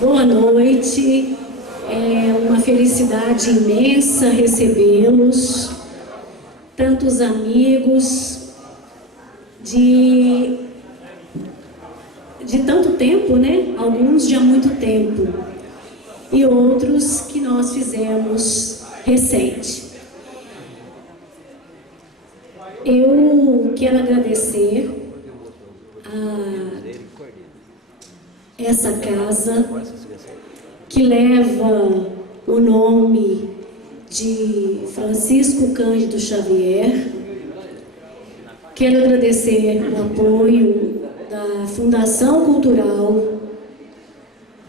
Boa noite, é uma felicidade imensa recebê-los, tantos amigos de tanto tempo, né? Alguns de há muito tempo e outros que nós fizemos recente. Eu quero agradecer a essa casa que leva o nome de Francisco Cândido Xavier. Quero agradecer o apoio da Fundação Cultural,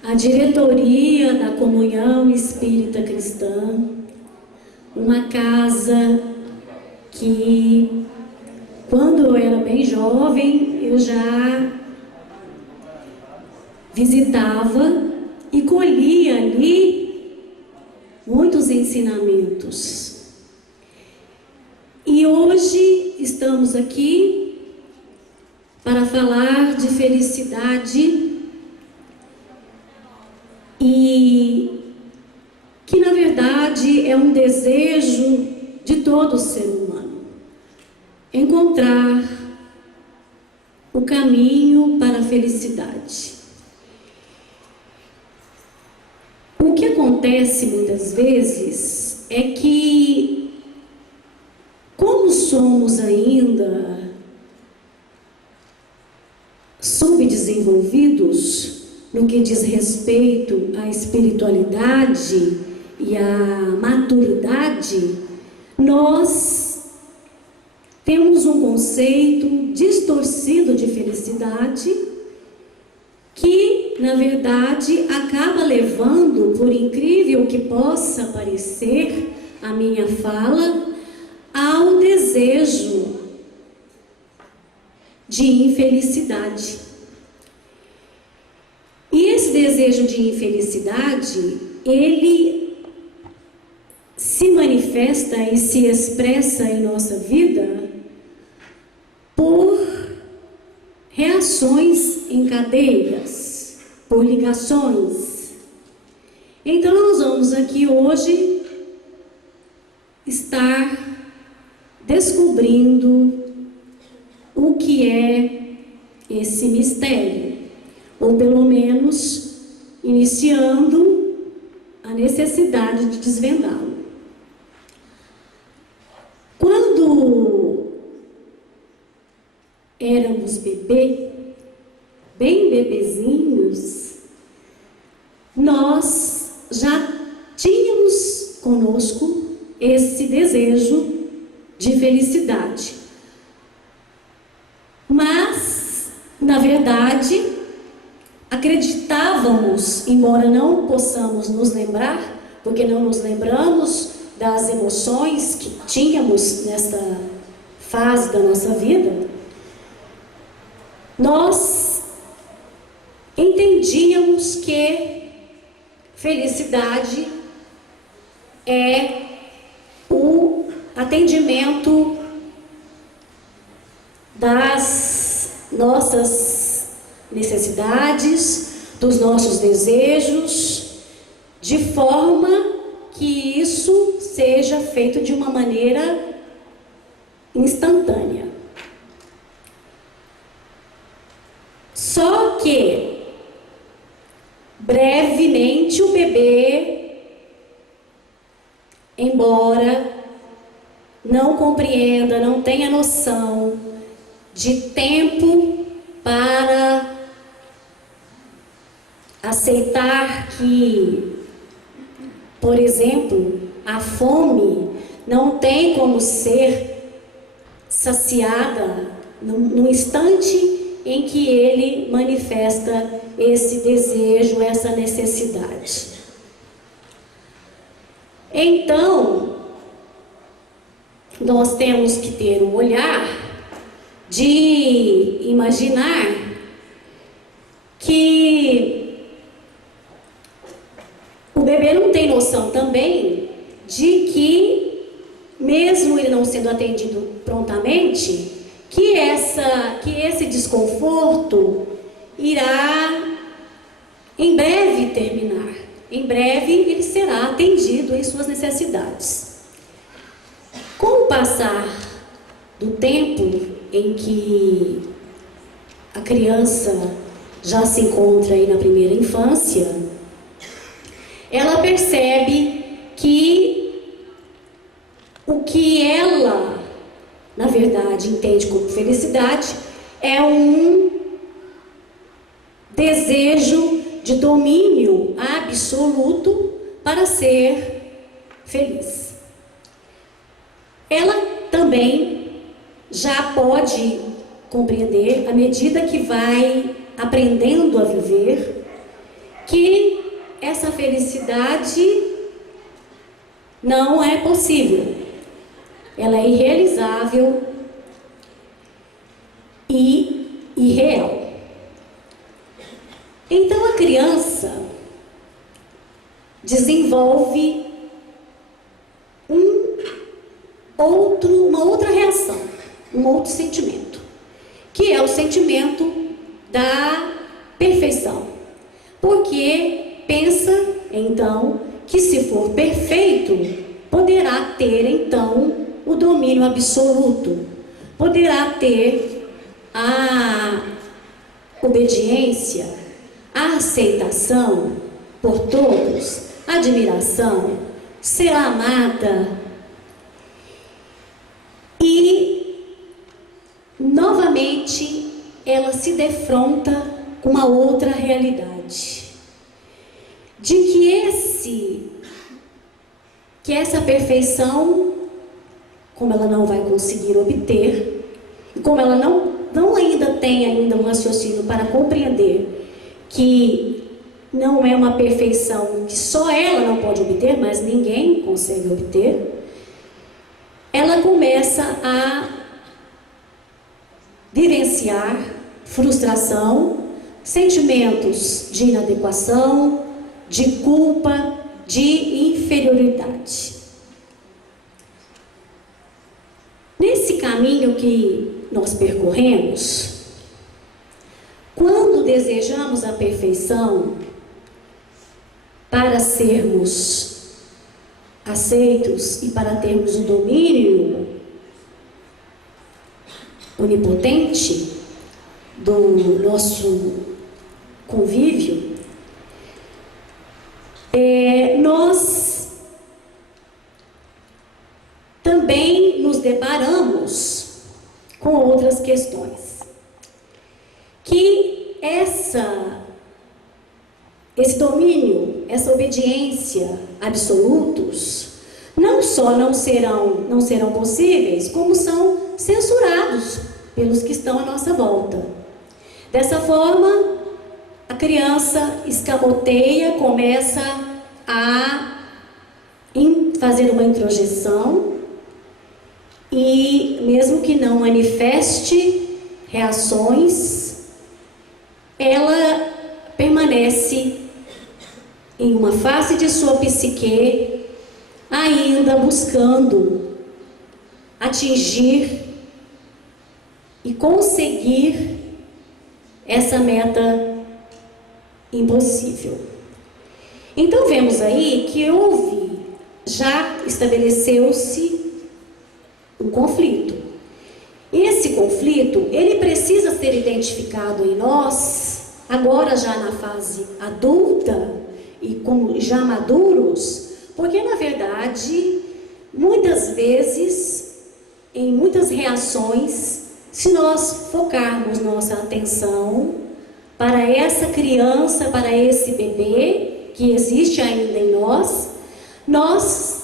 a diretoria da Comunhão Espírita Cristã, uma casa que, quando eu era bem jovem, eu já visitava e colhia ali muitos ensinamentos. E hoje estamos aqui para falar de felicidade e que, na verdade, é um desejo de todo ser humano. Encontrar o caminho para a felicidade. O que acontece muitas vezes é que, como somos ainda subdesenvolvidos no que diz respeito à espiritualidade e à maturidade, nós temos um conceito distorcido de felicidade que, na verdade, acaba levando, por incrível que possa parecer a minha fala, ao desejo de infelicidade. E esse desejo de infelicidade, ele se manifesta e se expressa em nossa vida por reações em cadeias, por ligações. Então nós vamos aqui hoje estar descobrindo o que é esse mistério, ou pelo menos iniciando a necessidade de desvendá-lo. Quando éramos bem bebezinhos, nós já tínhamos conosco esse desejo de felicidade. Mas, na verdade, acreditávamos, embora não possamos nos lembrar, porque não nos lembramos das emoções que tínhamos nesta fase da nossa vida, nós entendíamos que felicidade é o atendimento das nossas necessidades, dos nossos desejos, de forma que isso seja feito de uma maneira instantânea. Só que, brevemente, o bebê, embora não compreenda, não tenha noção de tempo para aceitar que, por exemplo, a fome não tem como ser saciada no instante em que ele manifesta esse desejo, essa necessidade. Então, nós temos que ter um olhar de imaginar que o bebê não tem noção também de que, mesmo ele não sendo atendido prontamente, que esse desconforto irá em breve em breve ele será atendido em suas necessidades. Com o passar do tempo em que a criança já se encontra aí na primeira infância, ela percebe que o que ela, na verdade, entende como felicidade é um desejo de domínio absoluto para ser feliz. Ela também já pode compreender, à medida que vai aprendendo a viver, que essa felicidade não é possível. Ela é irrealizável e irreal. Então a criança desenvolve uma outra reação, um outro sentimento, que é o sentimento da perfeição, porque pensa então que se for perfeito, poderá ter então o domínio absoluto, poderá ter a obediência, a aceitação por todos, a admiração, ser amada. E novamente ela se defronta com uma outra realidade, de que essa perfeição, como ela não vai conseguir obter, e como ela não ainda tem um raciocínio para compreender que não é uma perfeição que só ela não pode obter, mas ninguém consegue obter, ela começa a vivenciar frustração, sentimentos de inadequação, de culpa, de inferioridade. Nesse caminho que nós percorremos, quando desejamos a perfeição para sermos aceitos e para termos o domínio onipotente do nosso convívio, nós também nos deparamos com outras questões, que esse domínio, essa obediência absolutos, não só não serão possíveis, como são censurados pelos que estão à nossa volta. Dessa forma, a criança escamoteia, começa a fazer uma introjeção e, mesmo que não manifeste reações, ela permanece em uma fase de sua psique ainda buscando atingir e conseguir essa meta impossível. Então vemos aí que já estabeleceu-se um conflito. Esse conflito, ele precisa ser identificado em nós, agora já na fase adulta e como já maduros, porque na verdade, muitas vezes, em muitas reações, se nós focarmos nossa atenção para essa criança, para esse bebê que existe ainda em nós, nós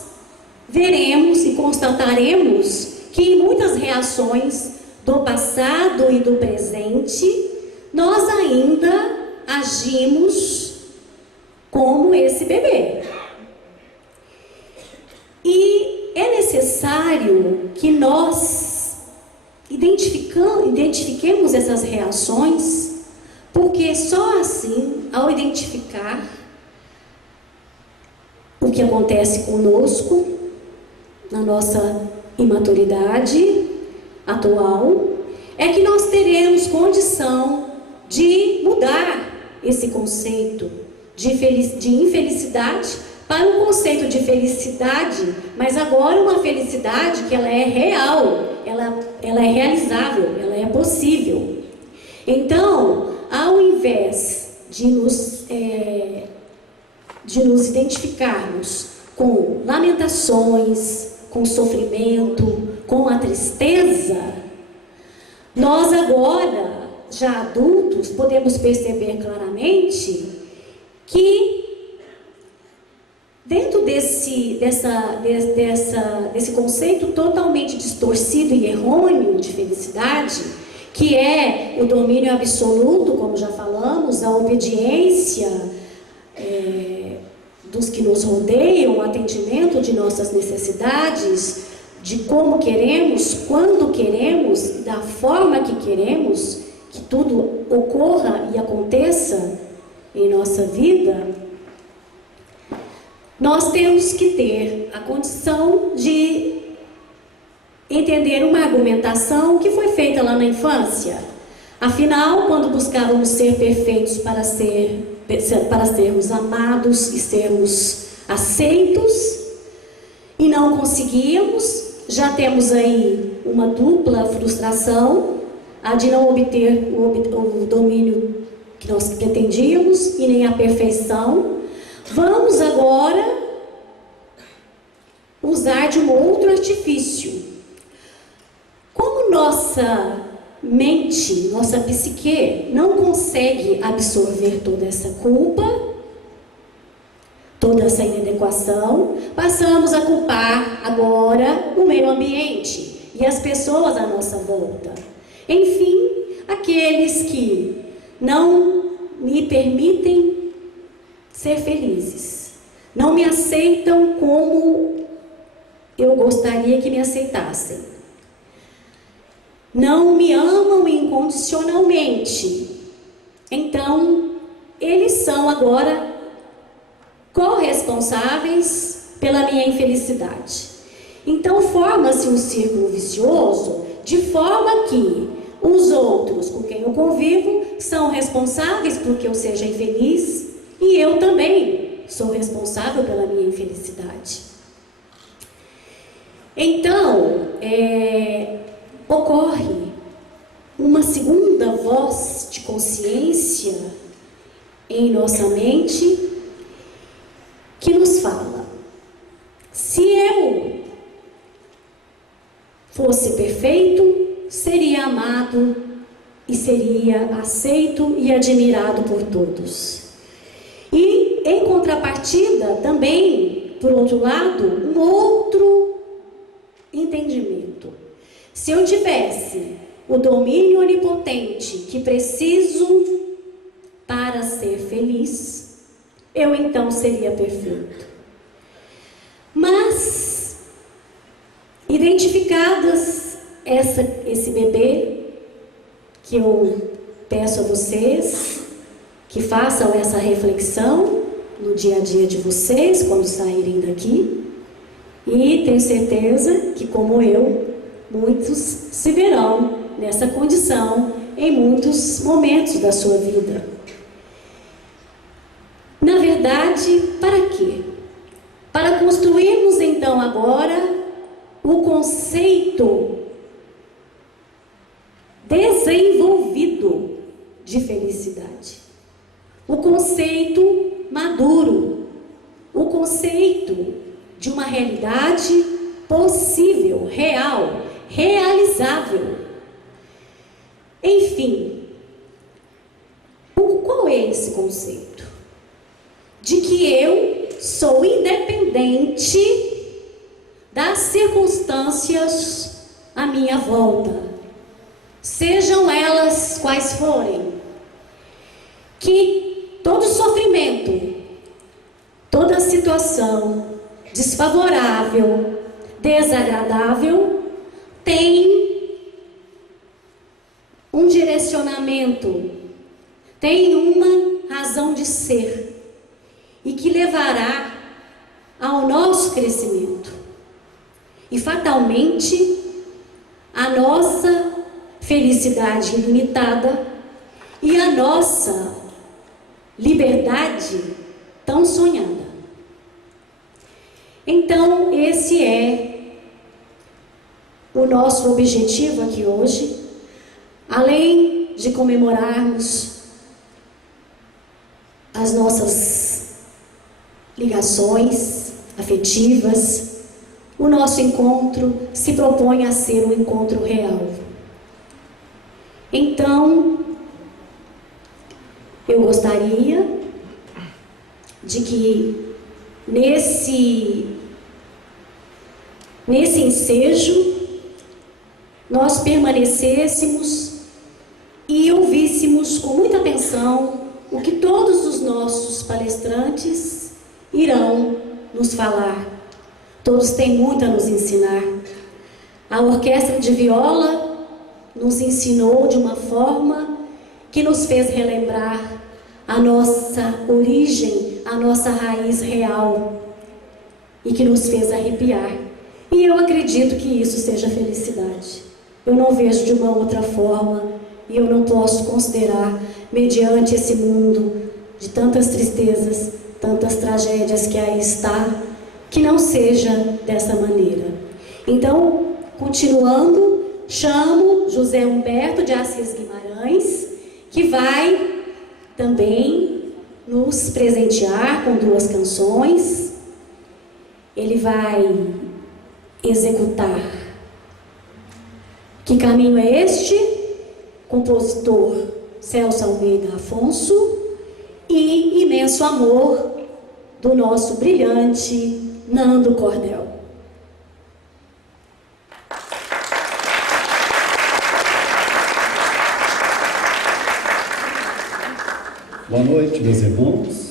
veremos e constataremos que em muitas reações do passado e do presente, nós ainda agimos como esse bebê. E é necessário que nós identifiquemos essas reações, porque só assim, ao identificar o que acontece conosco, na nossa imaturidade atual, é que nós teremos condição de mudar esse conceito de infelicidade para um conceito de felicidade, mas agora uma felicidade que ela é real, ela é realizável, ela é possível. Então, ao invés de nos identificarmos com lamentações, com sofrimento, com a tristeza, nós agora, já adultos, podemos perceber claramente que dentro desse conceito totalmente distorcido e errôneo de felicidade, que é o domínio absoluto, como já falamos, a obediência dos que nos rodeiam, o atendimento de nossas necessidades, de como queremos, quando queremos, da forma que queremos, que tudo ocorra e aconteça em nossa vida, nós temos que ter a condição de entender uma argumentação que foi feita lá na infância. Afinal, quando buscávamos ser perfeitos para sermos amados e sermos aceitos, e não conseguíamos, já temos aí uma dupla frustração, a de não obter o domínio que nós pretendíamos e nem a perfeição. Vamos agora usar de um outro artifício. Como nossa mente, nossa psique não consegue absorver toda essa culpa, toda essa inadequação, passamos a culpar agora o meio ambiente e as pessoas à nossa volta. Enfim, aqueles que não me permitem ser felizes, não me aceitam como eu gostaria que me aceitassem, não me amam incondicionalmente. Então, eles são agora corresponsáveis pela minha infelicidade. Então, forma-se um círculo vicioso, de forma que os outros com quem eu convivo são responsáveis por que eu seja infeliz, e eu também sou responsável pela minha infelicidade. Então, ocorre uma segunda voz de consciência em nossa mente que nos fala: se eu fosse perfeito, seria amado e seria aceito e admirado por todos. E, em contrapartida, também, por outro lado, um outro entendimento. Se eu tivesse o domínio onipotente que preciso para ser feliz, eu então seria perfeito. Mas, identificadas esse bebê, que eu peço a vocês que façam essa reflexão no dia a dia de vocês, quando saírem daqui, e tenho certeza que, como eu, muitos se verão nessa condição em muitos momentos da sua vida. Na verdade, para quê? Para construirmos então agora o conceito desenvolvido de felicidade, o conceito maduro, o conceito de uma realidade possível, real, realizável. Enfim, qual é esse conceito? De que eu sou independente das circunstâncias à minha volta, sejam elas quais forem, que todo sofrimento, toda situação desfavorável, desagradável, tem um direcionamento, tem uma razão de ser, e que levará ao nosso crescimento e fatalmente a nossa felicidade ilimitada e a nossa liberdade tão sonhada. Então, esse é o nosso objetivo aqui hoje, além de comemorarmos as nossas ligações afetivas, o nosso encontro se propõe a ser um encontro real. Então, eu gostaria de que nesse ensejo nós permanecêssemos e ouvíssemos com muita atenção o que todos os nossos palestrantes irão nos falar. Todos têm muito a nos ensinar. A orquestra de viola nos ensinou de uma forma que nos fez relembrar a nossa origem, a nossa raiz real, e que nos fez arrepiar. E eu acredito que isso seja felicidade. Eu não vejo de uma outra forma, e eu não posso considerar, mediante esse mundo de tantas tristezas, tantas tragédias que aí está, que não seja dessa maneira. Então, continuando, chamo José Humberto de Assis Guimarães, que vai também nos presentear com 2 canções. Ele vai executar Que Caminho é Este? Compositor Celso Almeida Afonso, e Imenso Amor, do nosso brilhante Nando Cordel. Boa noite, meus irmãos.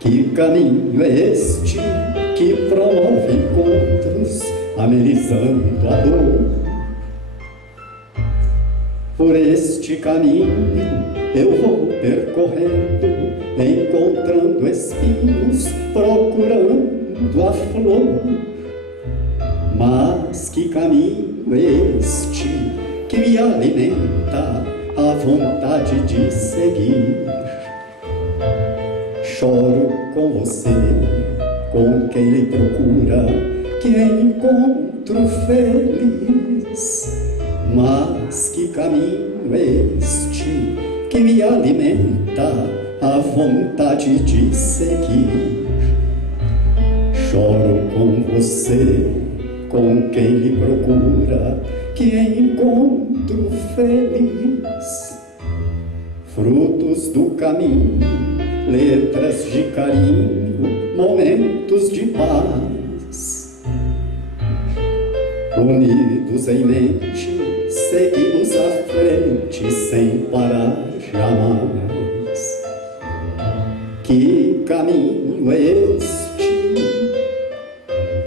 Que caminho é este que promove encontros, amenizando a dor? Por este caminho eu vou percorrendo, encontrando espinhos, procurando a flor. Mas que caminho é este que me alimenta a vontade de seguir? Choro com você, com quem lhe procura, que encontro feliz. Mas que caminho é este que me alimenta a vontade de seguir? Choro com você, com quem lhe procura, que encontro feliz. Frutos do caminho, letras de carinho, momentos de paz. Unidos em mente, seguimos à frente sem parar jamais. Que caminho é este?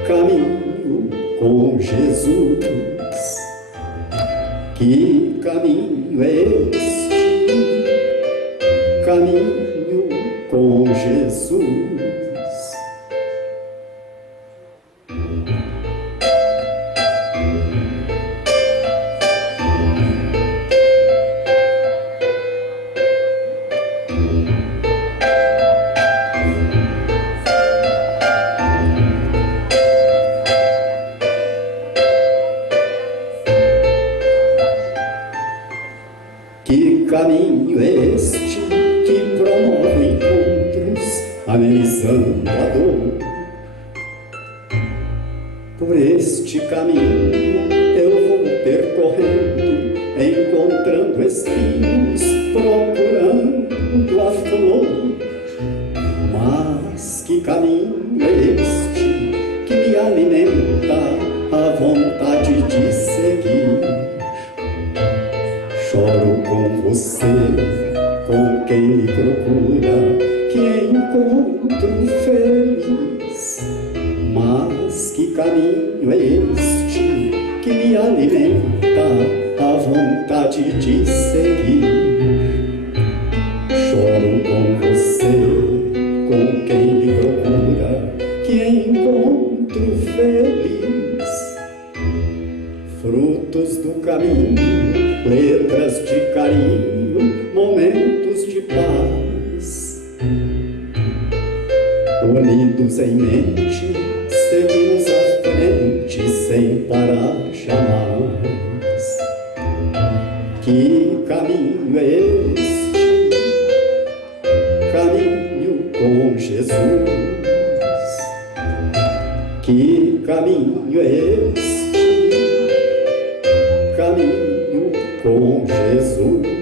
Caminho com Jesus. Que caminho é este? Caminho com Jesus. Que caminho é este que promove encontros, amenizando a dor? Por este caminho eu vou percorrendo, encontrando espinhos, procurando a flor. Mas que caminho é este que me alimenta a vontade de seguir? Choro com você, com quem lhe procura, que encontro feliz. Mas que caminho é este que me alimenta a vontade vontade de seguir. Choro com você, com quem me procura, que encontro feliz. Frutos do caminho, letras de carinho, momentos de paz. Unidos em mente, seguimos à frente sem parar jamais. Que caminho é este? Caminho com Jesus. Que caminho é este? Caminho com Jesus.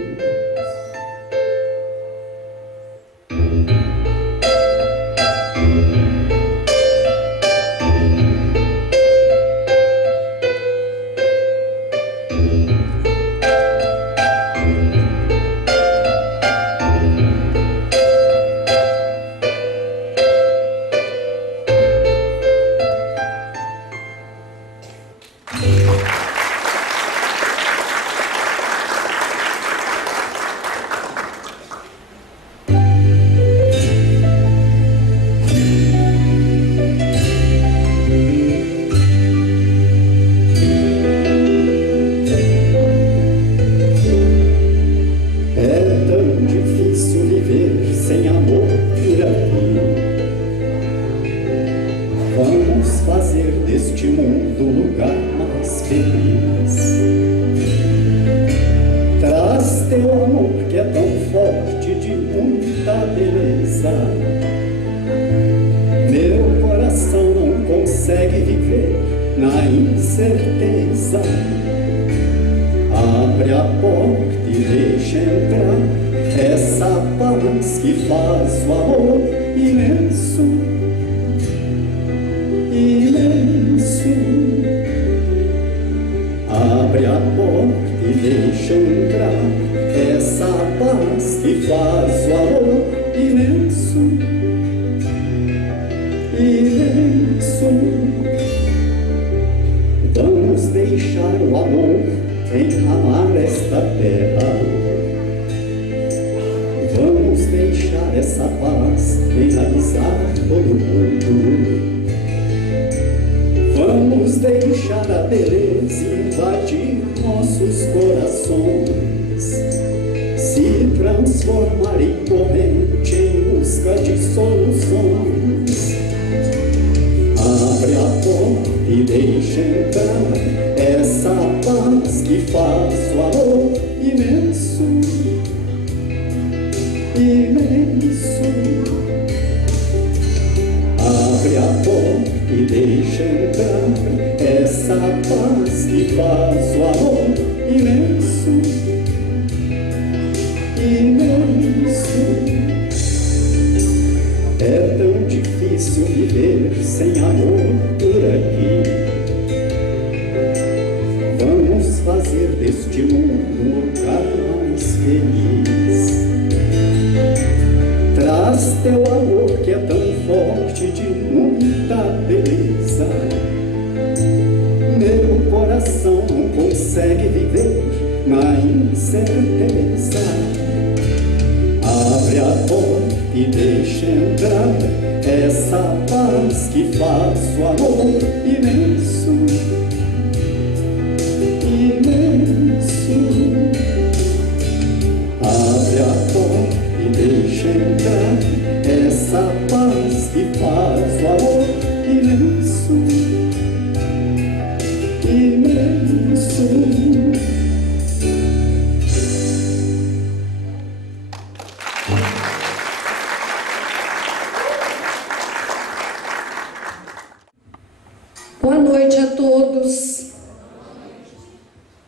Boa noite a todos.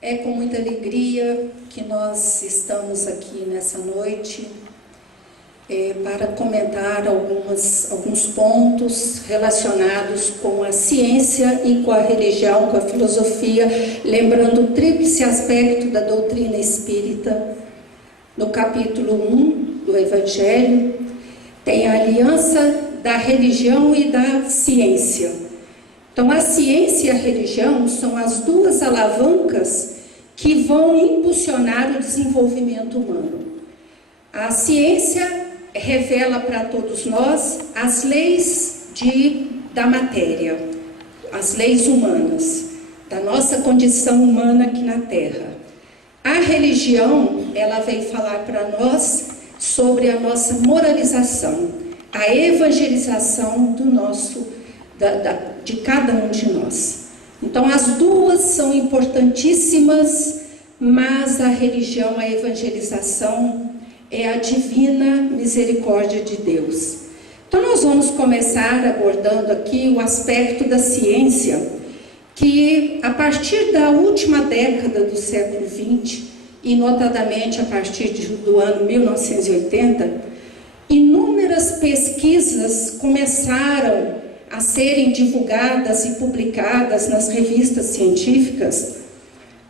É com muita alegria que nós estamos aqui nessa noite para comentar alguns pontos relacionados com a ciência e com a religião, com a filosofia, lembrando o tríplice aspecto da doutrina espírita. No capítulo 1 do Evangelho, tem a aliança da religião e da ciência. Então, a ciência e a religião são as duas alavancas que vão impulsionar o desenvolvimento humano. A ciência revela para todos nós as leis da matéria, as leis humanas, da nossa condição humana aqui na Terra. A religião, ela vem falar para nós sobre a nossa moralização, a evangelização de cada um de nós. Então, as duas são importantíssimas, mas a religião, a evangelização, é a divina misericórdia de Deus. Então, nós vamos começar abordando aqui o aspecto da ciência, que a partir da última década do século XX, e notadamente a partir do ano 1980, inúmeras pesquisas começaram a serem divulgadas e publicadas nas revistas científicas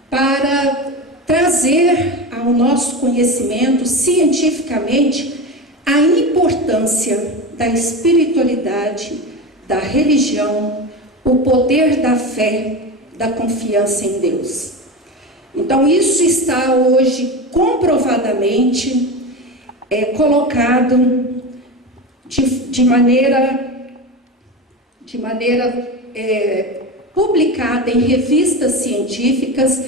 para trazer ao nosso conhecimento cientificamente a importância da espiritualidade, da religião, o poder da fé, da confiança em Deus. Então, isso está hoje comprovadamente colocado de maneira publicada em revistas científicas,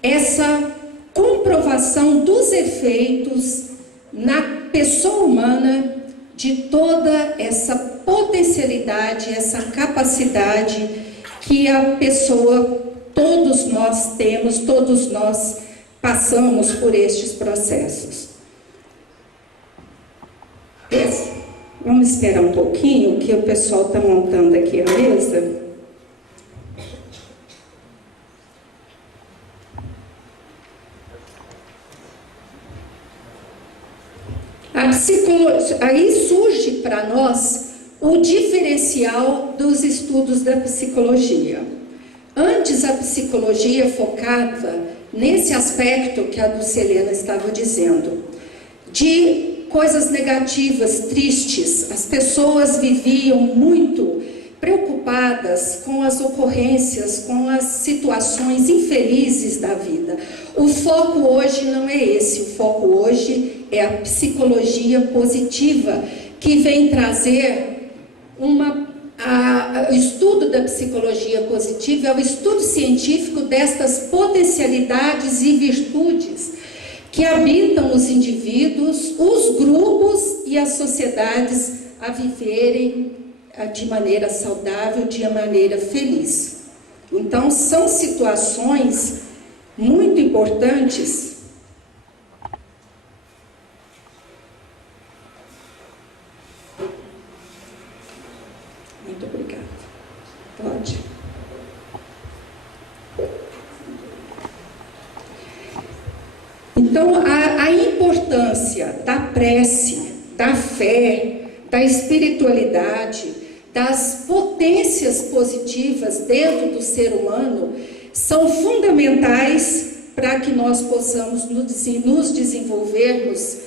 essa comprovação dos efeitos na pessoa humana de toda essa potencialidade, essa capacidade que a pessoa, todos nós temos, todos nós passamos por estes processos. Vamos esperar um pouquinho, que o pessoal está montando aqui a mesa. Aí surge para nós o diferencial dos estudos da psicologia. Antes, a psicologia focava nesse aspecto que a Dulcelena estava dizendo, de coisas negativas, tristes. As pessoas viviam muito preocupadas com as ocorrências, com as situações infelizes da vida. O foco hoje não é esse, o foco hoje é a psicologia positiva, que vem trazer o estudo da psicologia positiva, é o estudo científico destas potencialidades e virtudes que habitam os indivíduos, os grupos e as sociedades a viverem de maneira saudável, de maneira feliz. Então, são situações muito importantes. Muito obrigada. Pode. Então, a importância da prece, da fé, da espiritualidade, das potências positivas dentro do ser humano são fundamentais para que nós possamos nos desenvolvermos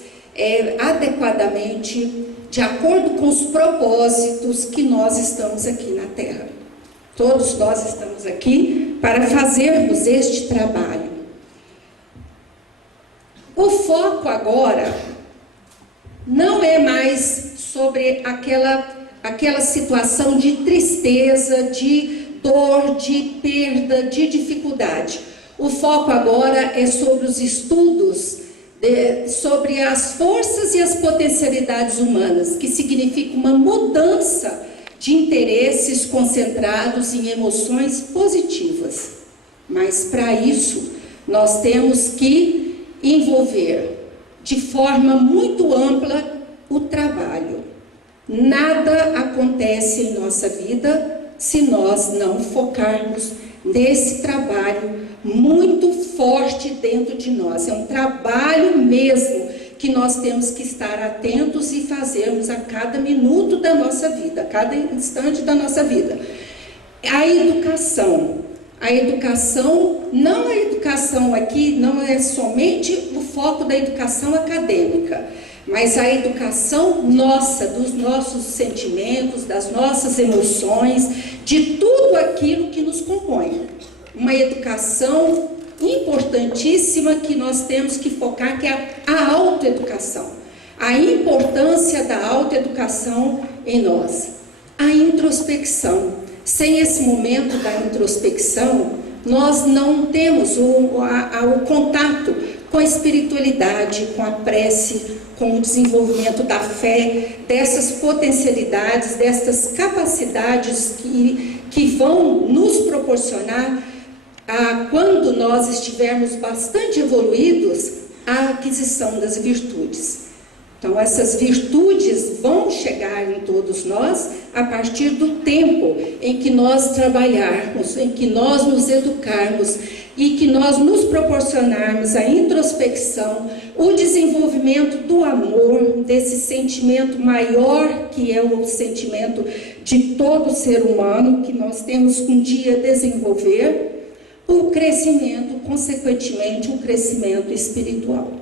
adequadamente, de acordo com os propósitos que nós estamos aqui na Terra. Todos nós estamos aqui para fazermos este trabalho. O foco agora não é mais sobre aquela situação de tristeza, de dor, de perda, de dificuldade. O foco agora é sobre os estudos, sobre as forças e as potencialidades humanas, que significa uma mudança de interesses concentrados em emoções positivas. Mas para isso, nós temos que envolver de forma muito ampla o trabalho. Nada acontece em nossa vida se nós não focarmos nesse trabalho muito forte dentro de nós. É um trabalho mesmo que nós temos que estar atentos e fazermos a cada minuto da nossa vida, a cada instante da nossa vida. A educação, não a educação aqui, não é somente o foco da educação acadêmica, mas a educação nossa, dos nossos sentimentos, das nossas emoções, de tudo aquilo que nos compõe. Uma educação importantíssima que nós temos que focar, que é a autoeducação. A importância da autoeducação em nós. A introspecção. Sem esse momento da introspecção, nós não temos o contato com a espiritualidade, com a prece, com o desenvolvimento da fé, dessas potencialidades, dessas capacidades que vão nos proporcionar, quando nós estivermos bastante evoluídos, a aquisição das virtudes. Então, essas virtudes vão chegar em todos nós a partir do tempo em que nós trabalharmos, em que nós nos educarmos e que nós nos proporcionarmos a introspecção, o desenvolvimento do amor, desse sentimento maior que é o sentimento de todo ser humano, que nós temos que um dia desenvolver, o crescimento, consequentemente, o crescimento espiritual.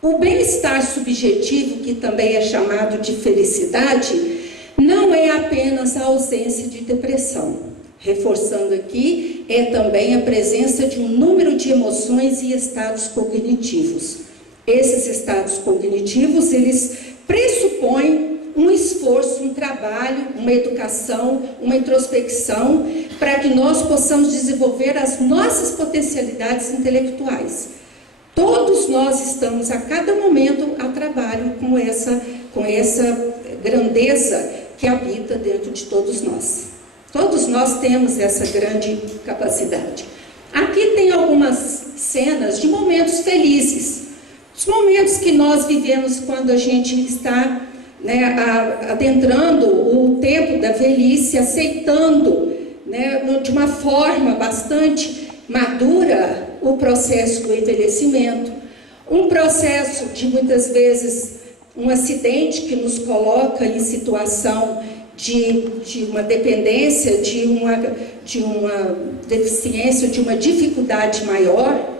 O bem-estar subjetivo, que também é chamado de felicidade, não é apenas a ausência de depressão. Reforçando aqui, é também a presença de um número de emoções e estados cognitivos. Esses estados cognitivos, eles pressupõem um esforço, um trabalho, uma educação, uma introspecção, para que nós possamos desenvolver as nossas potencialidades intelectuais. Todos nós estamos a cada momento a trabalho com essa grandeza que habita dentro de todos nós. Todos nós temos essa grande capacidade. Aqui tem algumas cenas de momentos felizes. Os momentos que nós vivemos quando a gente está adentrando o tempo da velhice, aceitando de uma forma bastante madura o processo do envelhecimento, um processo de muitas vezes um acidente que nos coloca em situação de uma dependência, de uma deficiência, de uma dificuldade maior,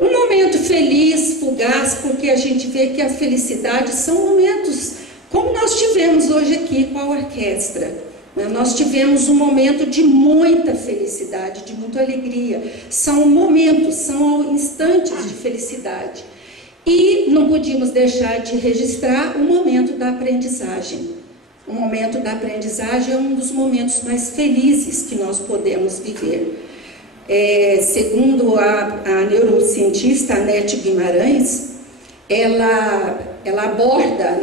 um momento feliz, fugaz, porque a gente vê que a felicidade são momentos como nós tivemos hoje aqui com a orquestra. Nós tivemos um momento de muita felicidade, de muita alegria. São momentos, são instantes de felicidade. E não podíamos deixar de registrar o momento da aprendizagem. O momento da aprendizagem é um dos momentos mais felizes que nós podemos viver. Segundo a neurocientista Anete Guimarães, ela aborda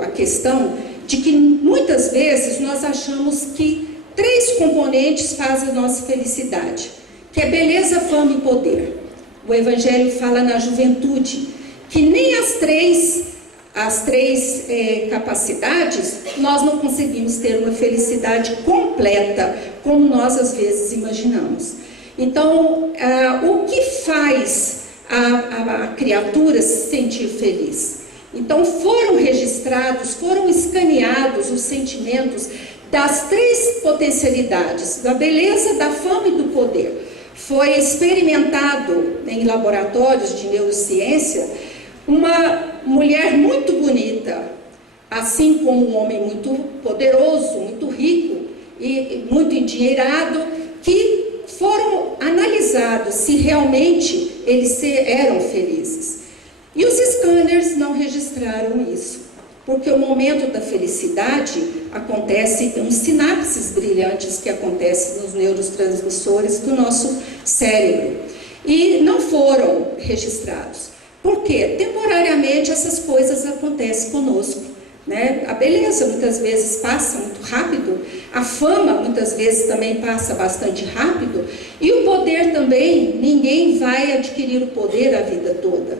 a questão de que muitas vezes nós achamos que 3 componentes fazem a nossa felicidade, que é beleza, fama e poder. O Evangelho fala na juventude que nem as três capacidades nós não conseguimos ter uma felicidade completa, como nós às vezes imaginamos. Então, o que faz a criatura se sentir feliz? Então foram registrados, foram escaneados os sentimentos das 3 potencialidades, da beleza, da fama e do poder. Foi experimentado em laboratórios de neurociência uma mulher muito bonita, assim como um homem muito poderoso, muito rico e muito endinheirado, que foram analisados se realmente eles eram felizes. E os scanners não registraram isso, porque o momento da felicidade acontece, tem uns sinapses brilhantes que acontecem nos neurotransmissores do nosso cérebro, e não foram registrados. Por quê? Temporariamente essas coisas acontecem conosco, A beleza muitas vezes passa muito rápido, a fama muitas vezes também passa bastante rápido, e o poder também, ninguém vai adquirir o poder a vida toda.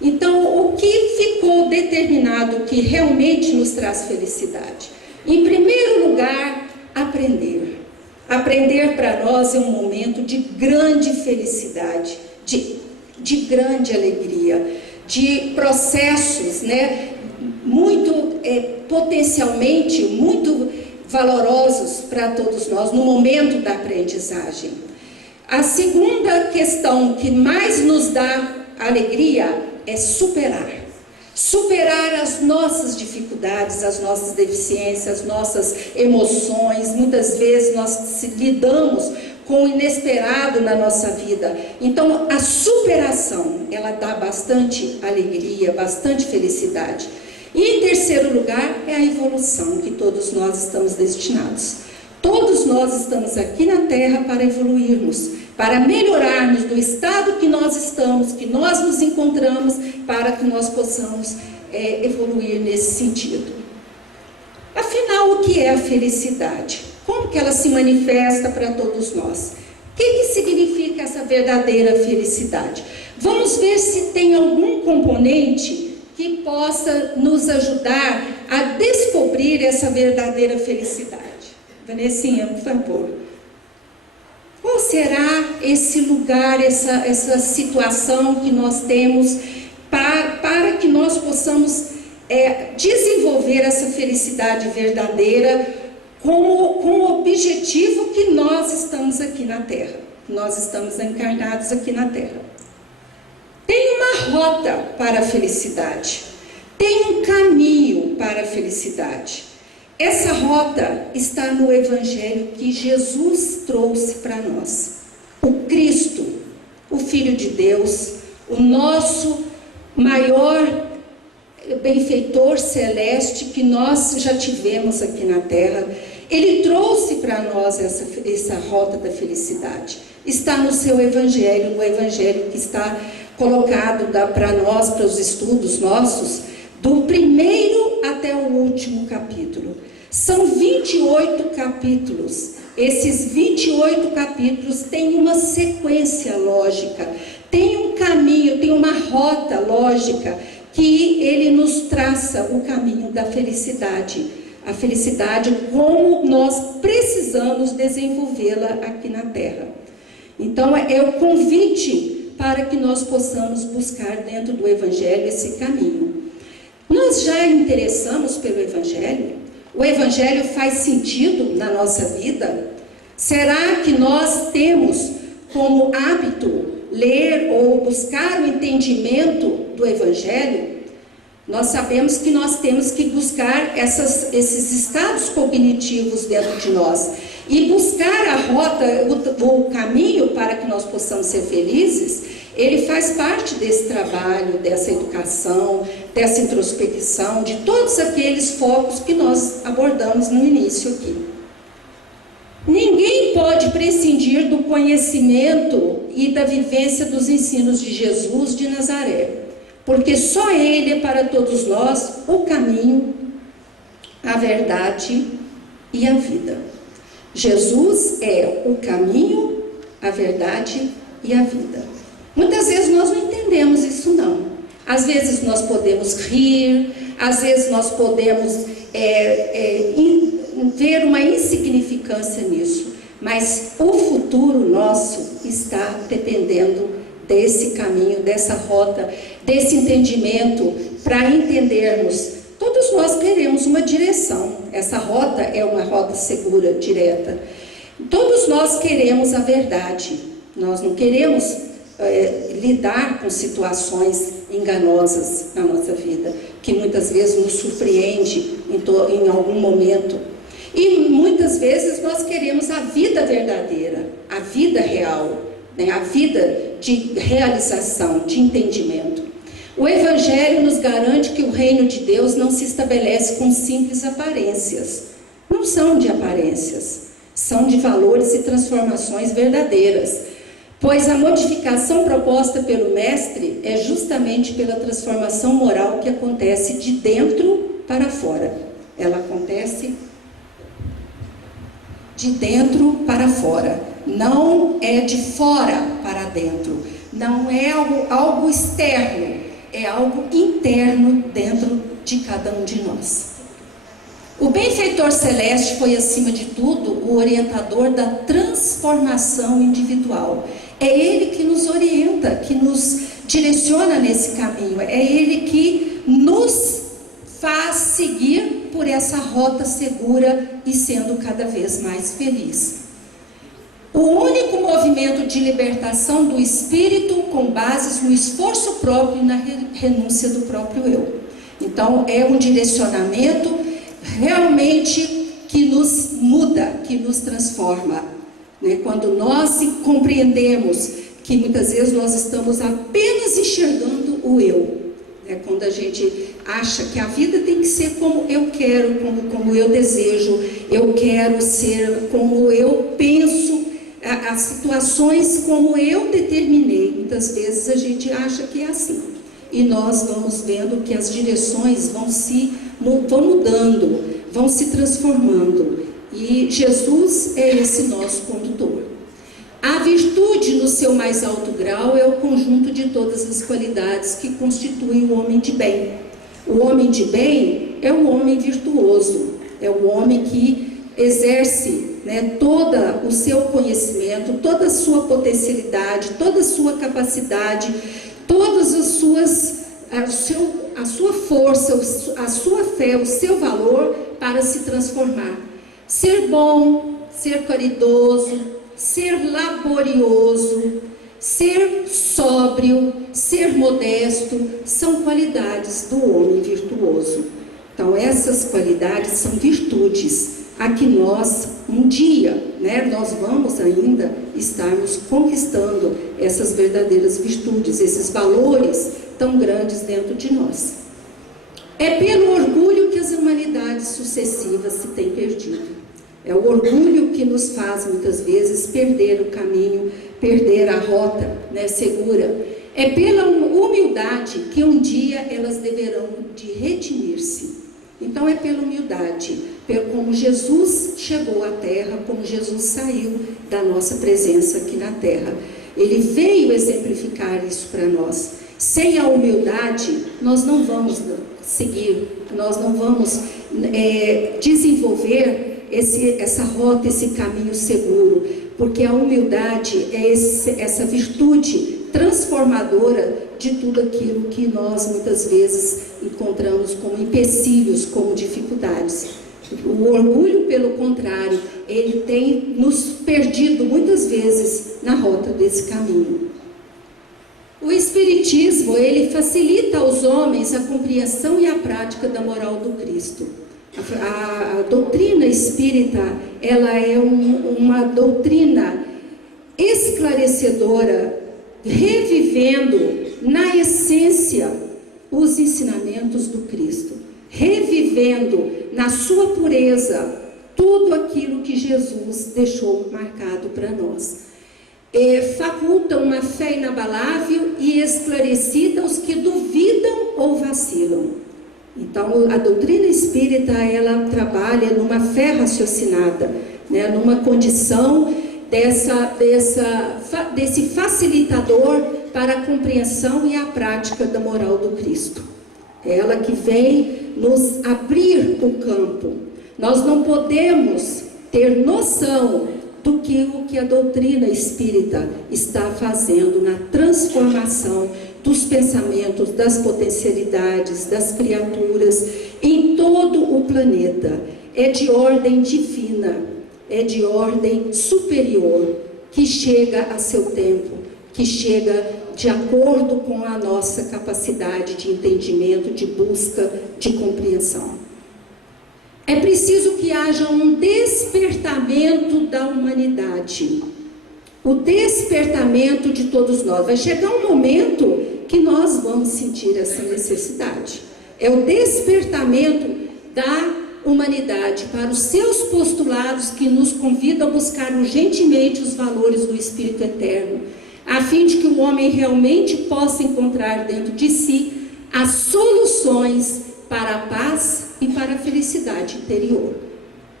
Então, o que ficou determinado que realmente nos traz felicidade? Em primeiro lugar, aprender. Aprender para nós é um momento de grande felicidade, de grande alegria, de processos, muito potencialmente muito valorosos para todos nós no momento da aprendizagem. A segunda questão que mais nos dá alegria é superar as nossas dificuldades, as nossas deficiências, as nossas emoções. Muitas vezes nós lidamos com o inesperado na nossa vida. Então, a superação, ela dá bastante alegria, bastante felicidade. E em terceiro lugar, é a evolução, que todos nós estamos destinados. Todos nós estamos aqui na Terra para evoluirmos, para melhorarmos do estado que nós estamos, que nós nos encontramos, para que nós possamos evoluir nesse sentido. Afinal, o que é a felicidade? Como que ela se manifesta para todos nós? O que significa essa verdadeira felicidade? Vamos ver se tem algum componente que possa nos ajudar a descobrir essa verdadeira felicidade. Vanessinha, por favor. Qual será esse lugar, essa situação que nós temos para que nós possamos desenvolver essa felicidade verdadeira com o objetivo que nós estamos aqui na Terra? Nós estamos encarnados aqui na Terra. Tem uma rota para a felicidade, tem um caminho para a felicidade. Essa rota está no Evangelho que Jesus trouxe para nós. O Cristo, o Filho de Deus, o nosso maior benfeitor celeste que nós já tivemos aqui na Terra, ele trouxe para nós essa rota da felicidade. Está no seu Evangelho, no Evangelho que está colocado para nós, para os estudos nossos, do primeiro até o último capítulo. São 28 capítulos. Esses 28 capítulos têm uma sequência lógica, tem um caminho, tem uma rota lógica que ele nos traça o caminho da felicidade. A felicidade como nós precisamos desenvolvê-la aqui na Terra. Então é o convite para que nós possamos buscar dentro do Evangelho esse caminho. Nós já interessamos pelo Evangelho? O Evangelho faz sentido na nossa vida? Será que nós temos como hábito ler ou buscar o entendimento do Evangelho? Nós sabemos que nós temos que buscar esses estados cognitivos dentro de nós e buscar a rota, o caminho para que nós possamos ser felizes. Ele faz parte desse trabalho, dessa educação, dessa introspecção, de todos aqueles focos que nós abordamos no início aqui. Ninguém pode prescindir do conhecimento e da vivência dos ensinos de Jesus de Nazaré, porque só Ele é para todos nós o caminho, a verdade e a vida. Jesus é o caminho, a verdade e a vida. Muitas vezes nós não entendemos isso não. Às vezes nós podemos rir, às vezes nós podemos ver uma insignificância nisso, mas o futuro nosso está dependendo desse caminho, dessa rota, desse entendimento, para entendermos. Todos nós queremos uma direção, essa rota é uma rota segura, direta. Todos nós queremos a verdade, nós não queremos lidar com situações enganosas na nossa vida, que muitas vezes nos surpreende em algum momento. E muitas vezes nós queremos a vida verdadeira, a vida real, né? A vida de realização, de entendimento. O Evangelho nos garante que o reino de Deus não se estabelece com simples aparências. Não são de aparências, são de valores e transformações verdadeiras. Pois a modificação proposta pelo Mestre é justamente pela transformação moral que acontece de dentro para fora. Ela acontece de dentro para fora, não é de fora para dentro, não é algo externo, é algo interno dentro de cada um de nós. O benfeitor celeste foi, acima de tudo, o orientador da transformação individual. É Ele que nos orienta, que nos direciona nesse caminho, é Ele que nos faz seguir por essa rota segura e sendo cada vez mais feliz. O único movimento de libertação do espírito com bases no esforço próprio e na renúncia do próprio eu. Então é um direcionamento realmente que nos muda, que nos transforma. né? Quando nós compreendemos que muitas vezes nós estamos apenas enxergando o eu, né? Quando a gente acha que a vida tem que ser como eu quero, como eu desejo, eu quero ser como eu penso, as situações como eu determinei. Muitas vezes a gente acha que é assim, e nós vamos vendo que as direções vão mudando, vão se transformando, e Jesus é esse nosso condutor. A virtude, no seu mais alto grau, é o conjunto de todas as qualidades que constituem o homem de bem. O homem de bem é o homem virtuoso, é o homem que exerce, né, todo o seu conhecimento, toda a sua potencialidade, toda a sua capacidade, todas as suas, a sua força, a sua fé, o seu valor para se transformar. Ser bom, ser caridoso, ser laborioso, ser sóbrio, ser modesto, são qualidades do homem virtuoso. Então, essas qualidades são virtudes a que nós, um dia, né, nós vamos ainda estarmos conquistando essas verdadeiras virtudes, esses valores tão grandes dentro de nós. É pelo orgulho que as humanidades sucessivas se têm perdido. É o orgulho que nos faz, muitas vezes, perder o caminho, perder a rota, né, segura. É pela humildade que um dia elas deverão de redimir-se. Então é pela humildade, como Jesus chegou à terra, como Jesus saiu da nossa presença aqui na terra. Ele veio exemplificar isso para nós. Sem a humildade, nós não vamos seguir, nós não vamos desenvolver essa rota, esse caminho seguro, porque a humildade é essa virtude transformadora de tudo aquilo que nós muitas vezes encontramos como empecilhos, como dificuldades. O orgulho, pelo contrário, ele tem nos perdido muitas vezes na rota desse caminho. O Espiritismo, ele facilita aos homens a compreensão e a prática da moral do Cristo. A doutrina espírita, ela é uma doutrina esclarecedora, revivendo na essência os ensinamentos do Cristo, revivendo na sua pureza tudo aquilo que Jesus deixou marcado para nós. Faculta uma fé inabalável e esclarecida aos que duvidam ou vacilam. Então, a doutrina espírita, ela trabalha numa fé raciocinada, né, numa condição desse facilitador para a compreensão e a prática da moral do Cristo. É ela que vem nos abrir o campo. Nós não podemos ter noção do que a doutrina espírita está fazendo na transformação dos pensamentos, das potencialidades, das criaturas em todo o planeta. É de ordem divina, é de ordem superior, que chega a seu tempo, que chega de acordo com a nossa capacidade de entendimento, de busca, de compreensão. É preciso que haja um despertamento da humanidade, o despertamento de todos nós. Vai chegar um momento que nós vamos sentir essa necessidade. É o despertamento da humanidade para os seus postulados que nos convidam a buscar urgentemente os valores do Espírito Eterno, a fim de que o homem realmente possa encontrar dentro de si as soluções para a paz e para a felicidade interior.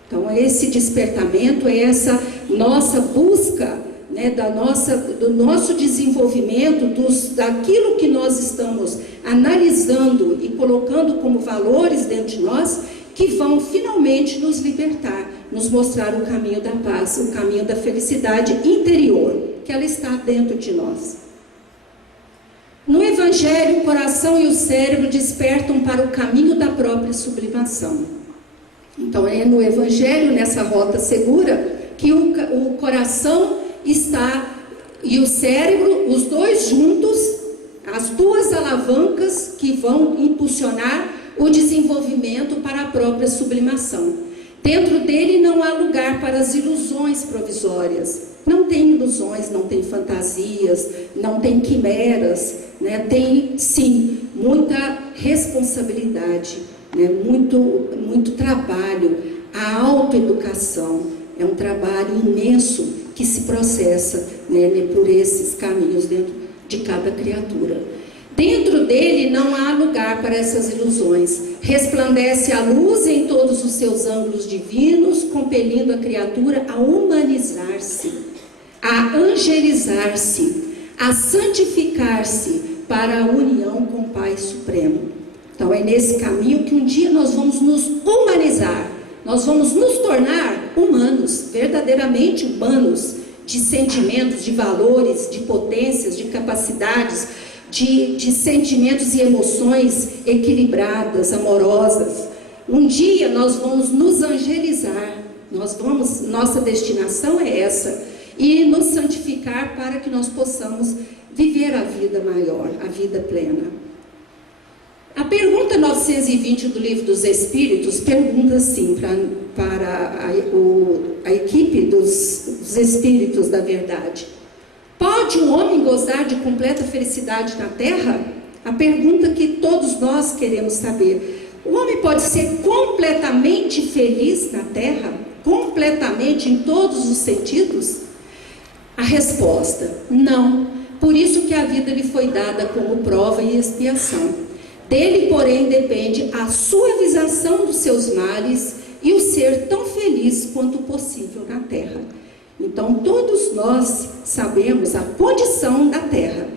Então, esse despertamento é essa nossa busca, né, do nosso desenvolvimento, daquilo que nós estamos analisando e colocando como valores dentro de nós, que vão finalmente nos libertar, nos mostrar o caminho da paz, o caminho da felicidade interior, que ela está dentro de nós. No Evangelho, o coração e o cérebro despertam para o caminho da própria sublimação. Então, é no Evangelho, nessa rota segura, que o coração está e o cérebro, os dois juntos, as duas alavancas que vão impulsionar o desenvolvimento para a própria sublimação. Dentro dele não há lugar para as ilusões provisórias, não tem ilusões, não tem fantasias, não tem quimeras, né? Tem, sim, muita responsabilidade, né? muito trabalho. A autoeducação é um trabalho imenso que se processa, né, por esses caminhos dentro de cada criatura. Dentro dele não há lugar para essas ilusões. Resplandece a luz em todos os seus ângulos divinos, compelindo a criatura a humanizar-se, a angelizar-se, a santificar-se para a união com o Pai Supremo. Então é nesse caminho que um dia nós vamos nos humanizar, nós vamos nos tornar humanos, verdadeiramente humanos, de sentimentos, de valores, de potências, de capacidades, de sentimentos e emoções equilibradas, amorosas. Um dia nós vamos nos angelizar, nossa destinação é essa, e nos santificar para que nós possamos viver a vida maior, a vida plena. A pergunta 920 do Livro dos Espíritos pergunta assim para a equipe dos Espíritos da Verdade: pode um homem gozar de completa felicidade na Terra? A pergunta que todos nós queremos saber. O homem pode ser completamente feliz na Terra? Completamente, em todos os sentidos? A resposta: não. Por isso que a vida lhe foi dada como prova e expiação. Dele, porém, depende a suavização dos seus males e o ser tão feliz quanto possível na Terra. Então, todos nós sabemos a condição da Terra.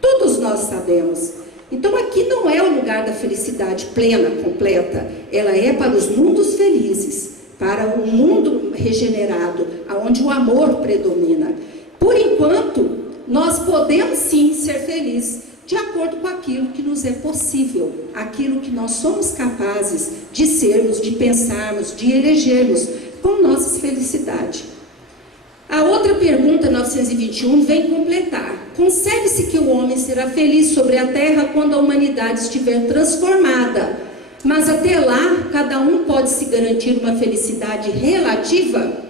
Todos nós sabemos. Então, aqui não é o lugar da felicidade plena, completa. Ela é para os mundos felizes, para um mundo regenerado, onde o amor predomina. Por enquanto, nós podemos sim ser felizes, de acordo com aquilo que nos é possível, aquilo que nós somos capazes de sermos, de pensarmos, de elegermos com nossa felicidade. A outra pergunta, 921, vem completar. Concebe-se que o homem será feliz sobre a terra quando a humanidade estiver transformada, mas até lá, cada um pode se garantir uma felicidade relativa?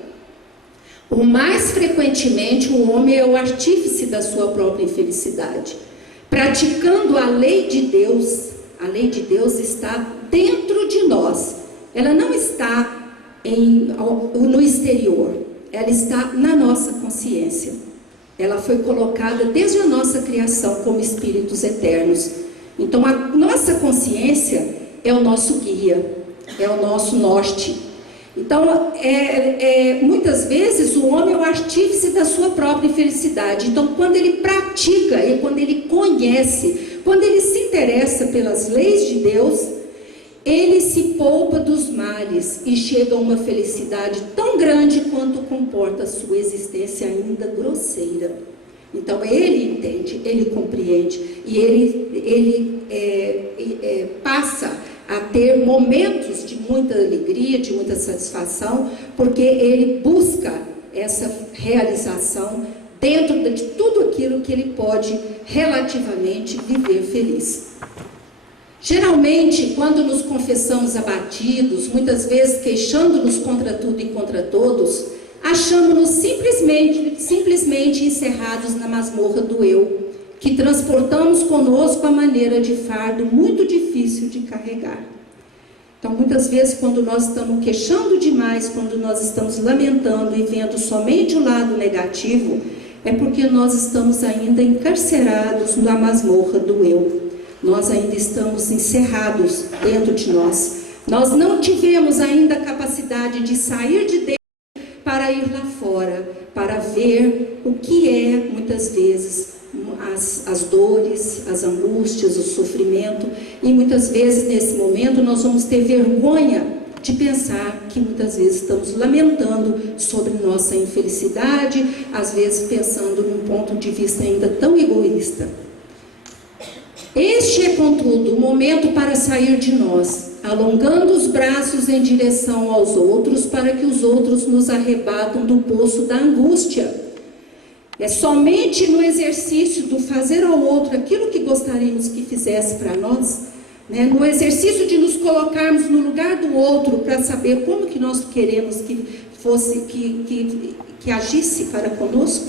O mais frequentemente, o homem é o artífice da sua própria infelicidade. Praticando a lei de Deus está dentro de nós. Ela não está no exterior, ela está na nossa consciência. Ela foi colocada desde a nossa criação como espíritos eternos. Então a nossa consciência é o nosso guia, é o nosso norte. Então, muitas vezes o homem é o artífice da sua própria infelicidade. Então, quando ele pratica e quando ele conhece, quando ele se interessa pelas leis de Deus, ele se poupa dos males e chega a uma felicidade tão grande quanto comporta a sua existência ainda grosseira. Então, ele entende, ele compreende e ele passa a ter momentos de muita alegria, de muita satisfação, porque ele busca essa realização dentro de tudo aquilo que ele pode relativamente viver feliz. Geralmente, quando nos confessamos abatidos, muitas vezes queixando-nos contra tudo e contra todos, achamos-nos simplesmente encerrados na masmorra do eu, que transportamos conosco a maneira de fardo muito difícil de carregar. Então, muitas vezes, quando nós estamos queixando demais, quando nós estamos lamentando e vendo somente o lado negativo, é porque nós estamos ainda encarcerados na masmorra do eu. Nós ainda estamos encerrados dentro de nós. Nós não tivemos ainda a capacidade de sair de dentro para ir lá fora, para ver o que é, muitas vezes, as dores, as angústias, o sofrimento. E muitas vezes, nesse momento, nós vamos ter vergonha de pensar que muitas vezes estamos lamentando sobre nossa infelicidade, às vezes pensando num ponto de vista ainda tão egoísta. Este é, contudo, o momento para sair de nós, alongando os braços em direção aos outros, para que os outros nos arrebatam do poço da angústia. É somente no exercício do fazer ao outro aquilo que gostaríamos que fizesse para nós, né? No exercício de nos colocarmos no lugar do outro para saber como que nós queremos que fosse, que que agisse para conosco.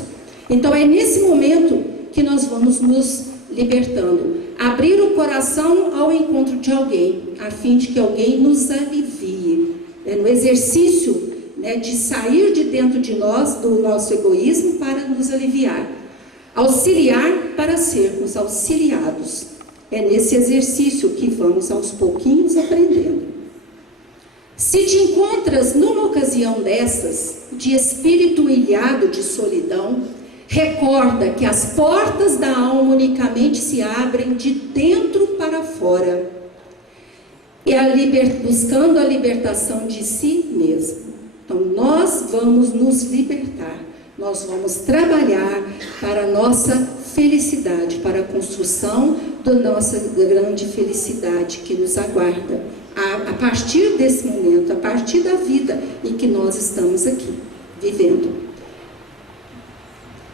Então é nesse momento que nós vamos nos libertando. Abrir o coração ao encontro de alguém, a fim de que alguém nos alivie. É no exercício, né, de sair de dentro de nós, do nosso egoísmo, para nos aliviar. Auxiliar para sermos auxiliados. É nesse exercício que vamos aos pouquinhos aprendendo. Se te encontras numa ocasião dessas, de espírito ilhado de solidão, recorda que as portas da alma unicamente se abrem de dentro para fora, e buscando a libertação de si mesmo. Então nós vamos nos libertar, nós vamos trabalhar para a nossa felicidade, para a construção da nossa grande felicidade que nos aguarda a partir desse momento, a partir da vida em que nós estamos aqui vivendo.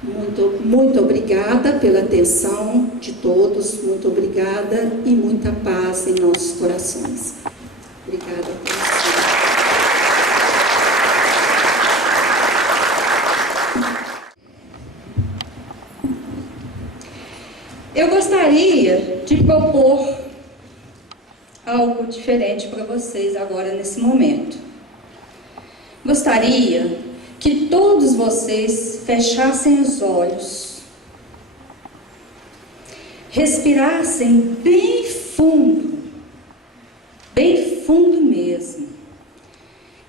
Muito obrigada pela atenção de todos, muito obrigada e muita paz em nossos corações. Obrigada por você. Eu gostaria de propor algo diferente para vocês agora nesse momento. Gostaria que todos vocês fechassem os olhos, respirassem bem fundo mesmo,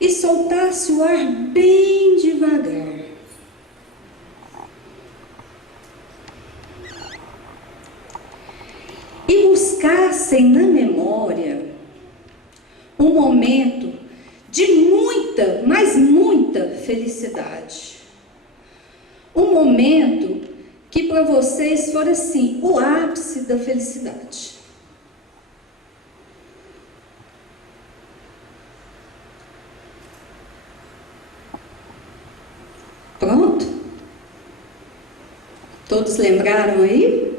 e soltassem o ar bem devagar. E buscassem na memória um momento de muita, mas muita felicidade. Um momento que para vocês for assim, o ápice da felicidade. Pronto? Todos lembraram aí?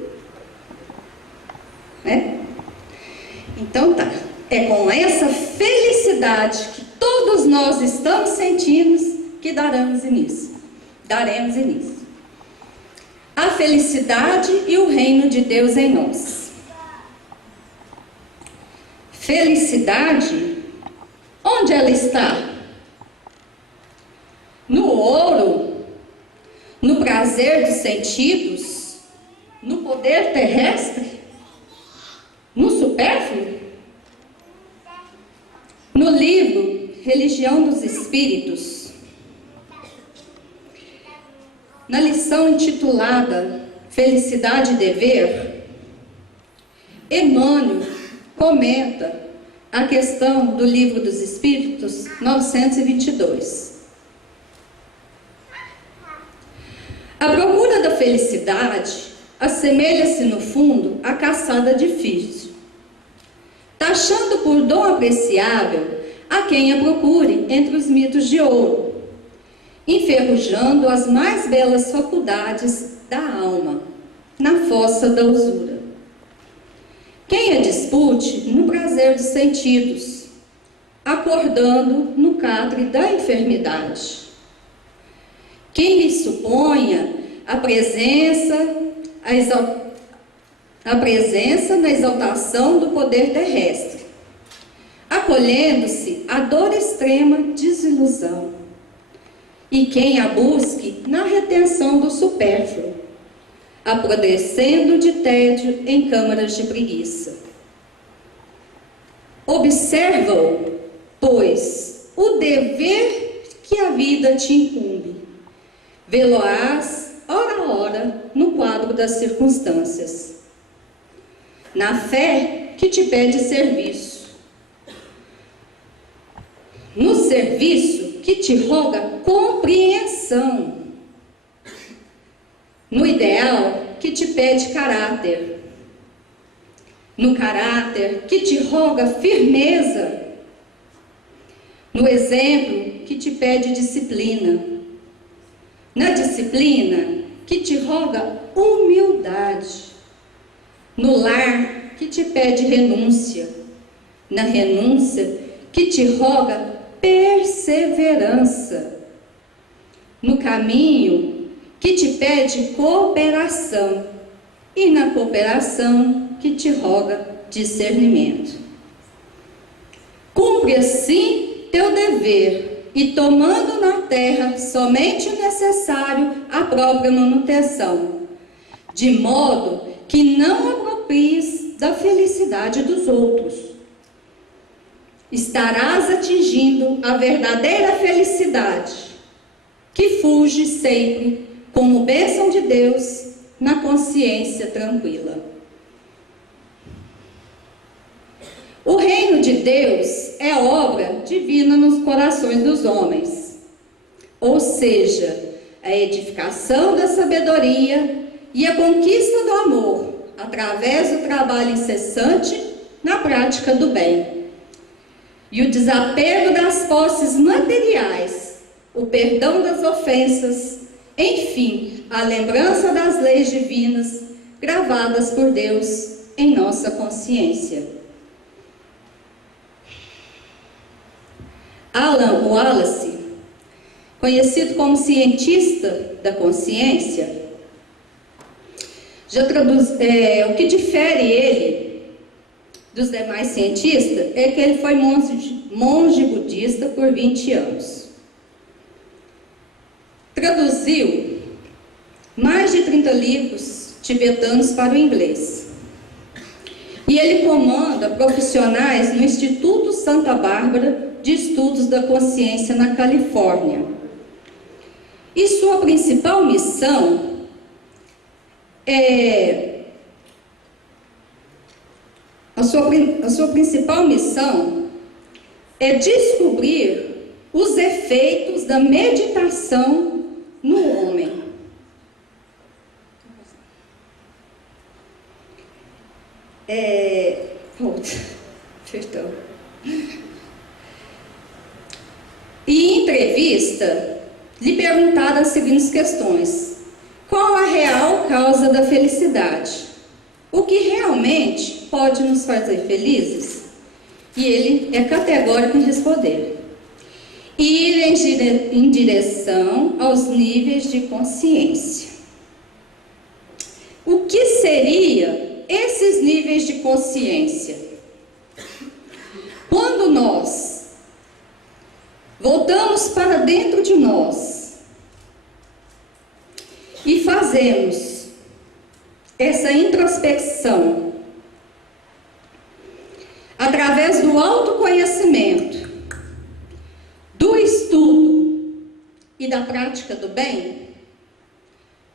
Então tá. É com essa felicidade que todos nós estamos sentindo que daremos início. A felicidade e o reino de Deus em nós. Felicidade, onde ela está? No ouro, no prazer dos sentidos, no poder terrestre, no supérfluo? No livro Religião dos Espíritos, na lição intitulada Felicidade e Dever, Emmanuel comenta a questão do Livro dos Espíritos 922. A procura da felicidade assemelha-se no fundo à caçada de Fígio, taxando por dom apreciável a quem a procure entre os mitos de ouro, enferrujando as mais belas faculdades da alma, na fossa da usura. Quem a dispute no prazer dos sentidos, acordando no catre da enfermidade. Quem lhe suponha a presença na exaltação do poder terrestre, acolhendo-se à dor extrema desilusão, e quem a busque na retenção do supérfluo, apodrecendo de tédio em câmaras de preguiça. Observa-o, pois, o dever que a vida te incumbe, vê-lo-ás, hora a hora, no quadro das circunstâncias, na fé que te pede serviço, no serviço que te roga compreensão, no ideal que te pede caráter, no caráter que te roga firmeza, no exemplo que te pede disciplina, na disciplina que te roga humildade, no lar que te pede renúncia, na renúncia que te roga perseverança, no caminho que te pede cooperação e na cooperação que te roga discernimento. Cumpre assim teu dever e tomando na terra somente o necessário à própria manutenção, de modo que não apropries da felicidade dos outros. Estarás atingindo a verdadeira felicidade, que fulge sempre como bênção de Deus na consciência tranquila. O reino de Deus é obra divina nos corações dos homens, ou seja, a edificação da sabedoria e a conquista do amor, através do trabalho incessante na prática do bem. E o desapego das posses materiais, o perdão das ofensas, enfim, a lembrança das leis divinas gravadas por Deus em nossa consciência. Alan Wallace, conhecido como cientista da consciência, o que difere ele dos demais cientistas é que ele foi monge budista por 20 anos. Traduziu mais de 30 livros tibetanos para o inglês. E ele comanda profissionais no Instituto Santa Bárbara de Estudos da Consciência na Califórnia. E sua principal missão é descobrir os efeitos da meditação no homem. Perdão. E em entrevista, lhe perguntaram as seguintes questões: qual a real causa da felicidade? O que realmente pode nos fazer felizes? E ele é categórico em responder: ir em direção aos níveis de consciência. O que seria esses níveis de consciência? Quando nós voltamos para dentro de nós e fazemos essa introspecção através do autoconhecimento, do estudo e da prática do bem,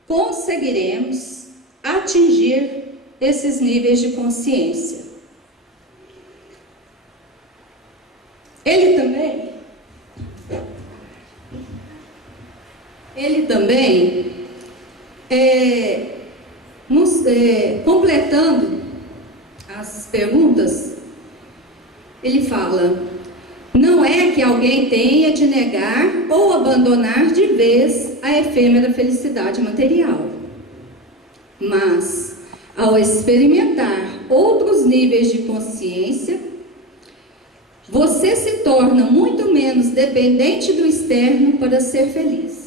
conseguiremos atingir esses níveis de consciência. Ele também completando as perguntas, ele fala: não é que alguém tenha de negar ou abandonar de vez a efêmera felicidade material, mas ao experimentar outros níveis de consciência, você se torna muito menos dependente do externo para ser feliz.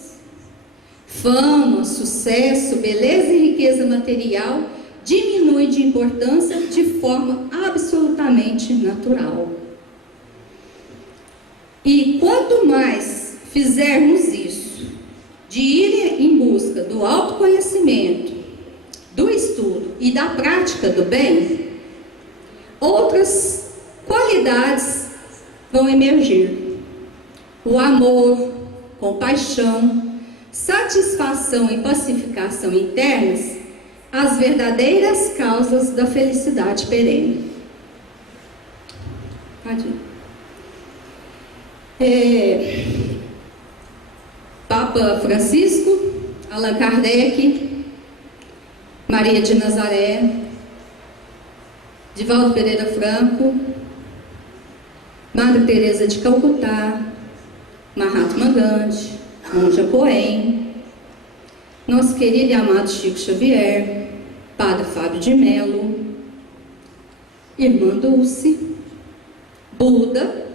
Fama, sucesso, beleza e riqueza material diminui de importância de forma absolutamente natural. E quanto mais fizermos isso, de ir em busca do autoconhecimento, do estudo e da prática do bem, outras qualidades vão emergir. O amor, compaixão, satisfação e pacificação internas, as verdadeiras causas da felicidade perene. Papa Francisco, Allan Kardec, Maria de Nazaré, Divaldo Pereira Franco, Madre Teresa de Calcutá, Mahatma Gandhi, Monja Coen, nosso querido e amado Chico Xavier, Padre Fábio de Mello, Irmã Dulce, Buda,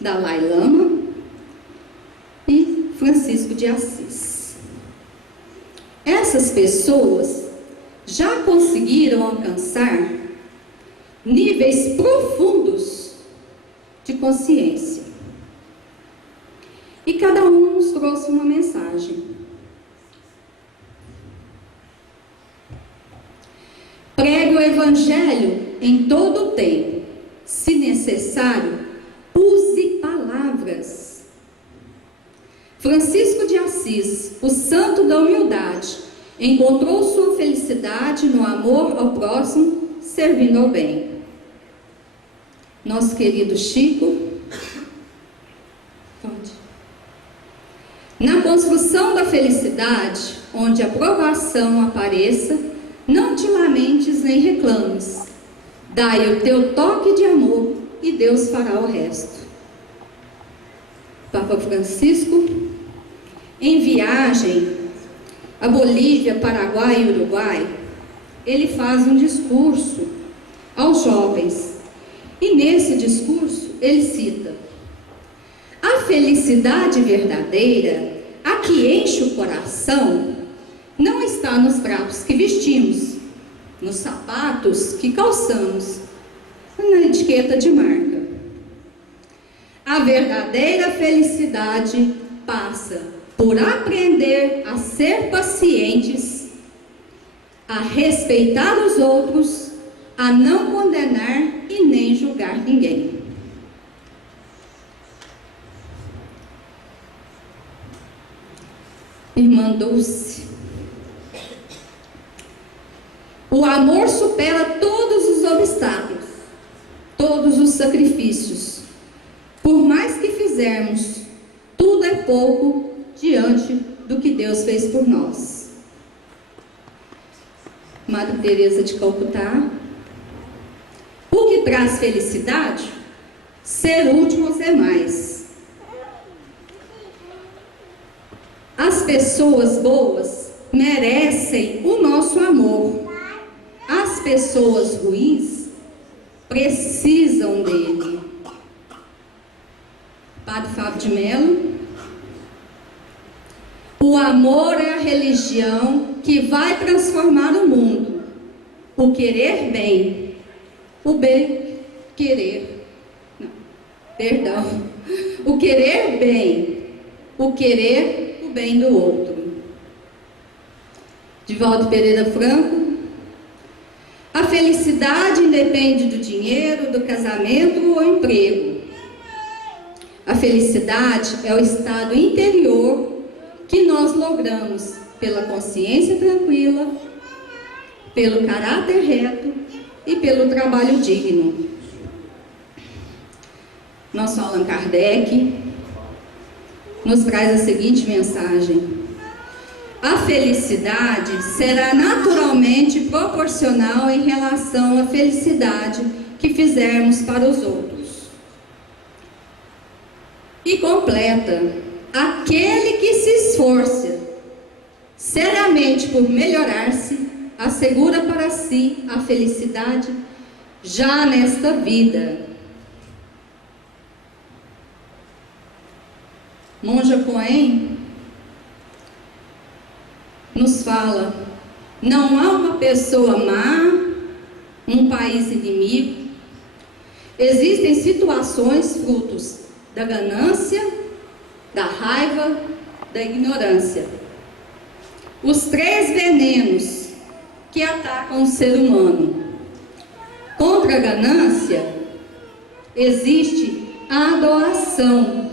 Dalai Lama e Francisco de Assis. Essas pessoas já conseguiram alcançar níveis profundos de consciência. E cada um nos trouxe uma mensagem. Pregue o Evangelho em todo o tempo. Se necessário, use palavras. Francisco de Assis, o santo da humildade, encontrou sua felicidade no amor ao próximo, servindo ao bem. Nosso querido Chico, pode. Na construção da felicidade, onde a provação apareça, não te lamentes nem reclames. Dai o teu toque de amor e Deus fará o resto. Papa Francisco, em viagem a Bolívia, Paraguai e Uruguai, ele faz um discurso aos jovens. E nesse discurso ele cita: a felicidade verdadeira, a que enche o coração, não está nos trajes que vestimos, nos sapatos que calçamos, na etiqueta de marca. A verdadeira felicidade passa por aprender a ser pacientes, a respeitar os outros, a não condenar e nem julgar ninguém. Irmã Dulce, o amor supera todos os obstáculos, todos os sacrifícios. Por mais que fizermos, tudo é pouco diante do que Deus fez por nós. Madre Teresa de Calcutá. O que traz felicidade? Ser útil aos demais. As pessoas boas merecem o nosso amor. As pessoas ruins precisam dele. Padre Fábio de Mello. O amor é a religião que vai transformar o mundo. O querer bem. O bem querer. Não, perdão. O querer bem. O querer o bem do outro. Divaldo Pereira Franco. A felicidade independe do dinheiro, do casamento ou emprego. A felicidade é o estado interior que nós logramos pela consciência tranquila, pelo caráter reto e pelo trabalho digno. Nosso Allan Kardec nos traz a seguinte mensagem: a felicidade será naturalmente proporcional em relação à felicidade que fizermos para os outros. E completa: aquele que se esforça seriamente por melhorar-se, assegura para si a felicidade já nesta vida. Monja Coen nos fala: não há uma pessoa má, um país inimigo. Existem situações frutos da ganância, da raiva, da ignorância. Os 3 venenos que atacam o ser humano. Contra a ganância, existe a doação.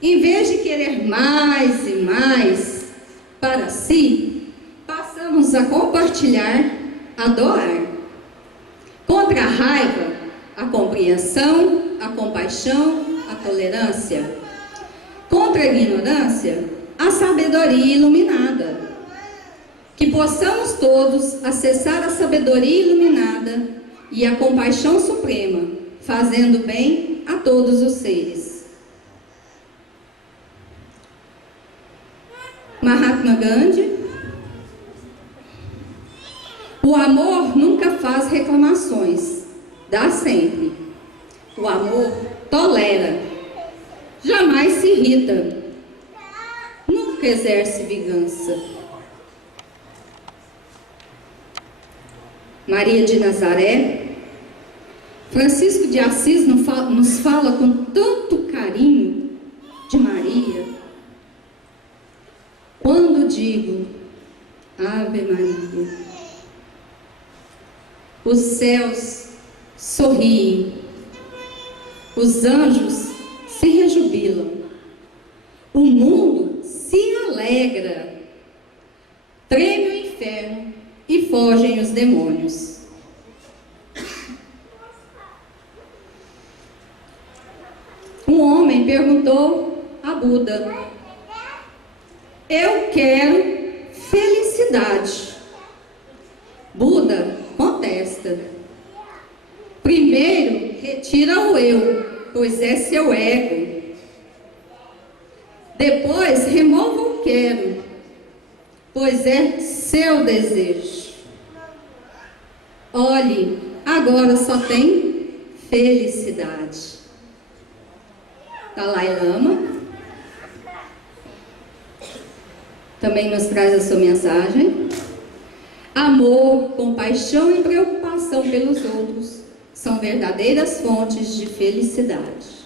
Em vez de querer mais e mais para si, passamos a compartilhar, a doar. Contra a raiva, a compreensão, a compaixão, a tolerância. Contra a ignorância, a sabedoria iluminada. Que possamos todos acessar a sabedoria iluminada e a compaixão suprema, fazendo bem a todos os seres. Mahatma Gandhi. O amor nunca faz reclamações, dá sempre. O amor tolera, jamais se irrita. nunca exerce vingança. Maria de Nazaré, Francisco de Assis nos fala com tanto carinho de Maria. Quando digo Ave Maria, os céus sorriem, os anjos se rejubilam, o mundo se alegra, treme o inferno e fogem os demônios. Um homem perguntou a Buda: eu quero felicidade. Buda contesta: primeiro retira o eu, pois é seu ego. Depois remova o quero, pois é seu desejo. Olhe, agora só tem felicidade. Dalai Lama também nos traz a sua mensagem. Amor, compaixão e preocupação pelos outros são verdadeiras fontes de felicidade.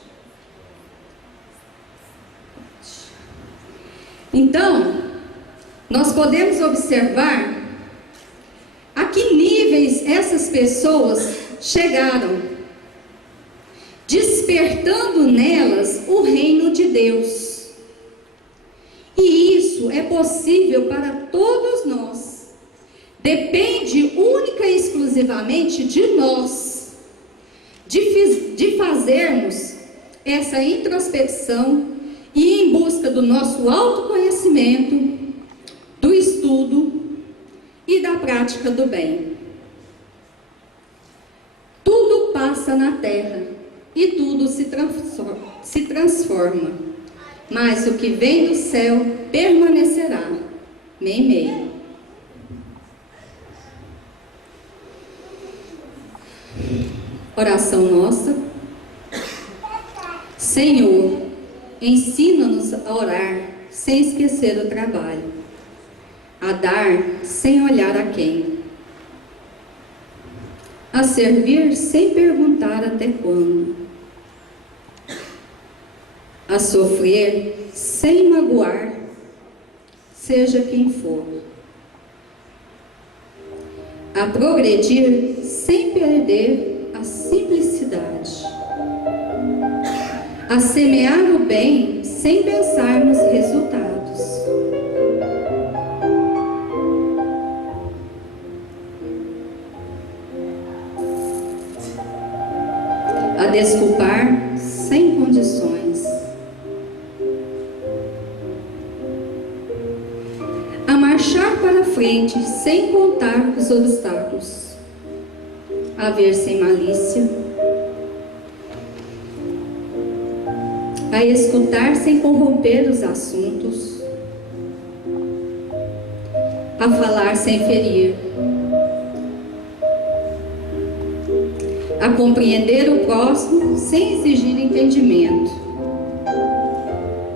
Então, nós podemos observar a que níveis essas pessoas chegaram, despertando nelas o reino de Deus. E isso é possível para todos nós. Depende única e exclusivamente de nós, de fazermos essa introspecção e ir em busca do nosso autoconhecimento, do estudo e da prática do bem. Tudo passa na terra e tudo se transforma, mas o que vem do céu permanecerá. Meimei. Oração nossa. Senhor, ensina-nos a orar sem esquecer o trabalho, a dar sem olhar a quem, a servir sem perguntar até quando, a sofrer sem magoar, seja quem for, a progredir sem perder a simplicidade, a semear o bem sem pensar nos resultados, a desculpar sem condições, a marchar para frente sem contar os obstáculos, a ver sem malícia, a escutar sem corromper os assuntos, a falar sem ferir, a compreender o próximo sem exigir entendimento,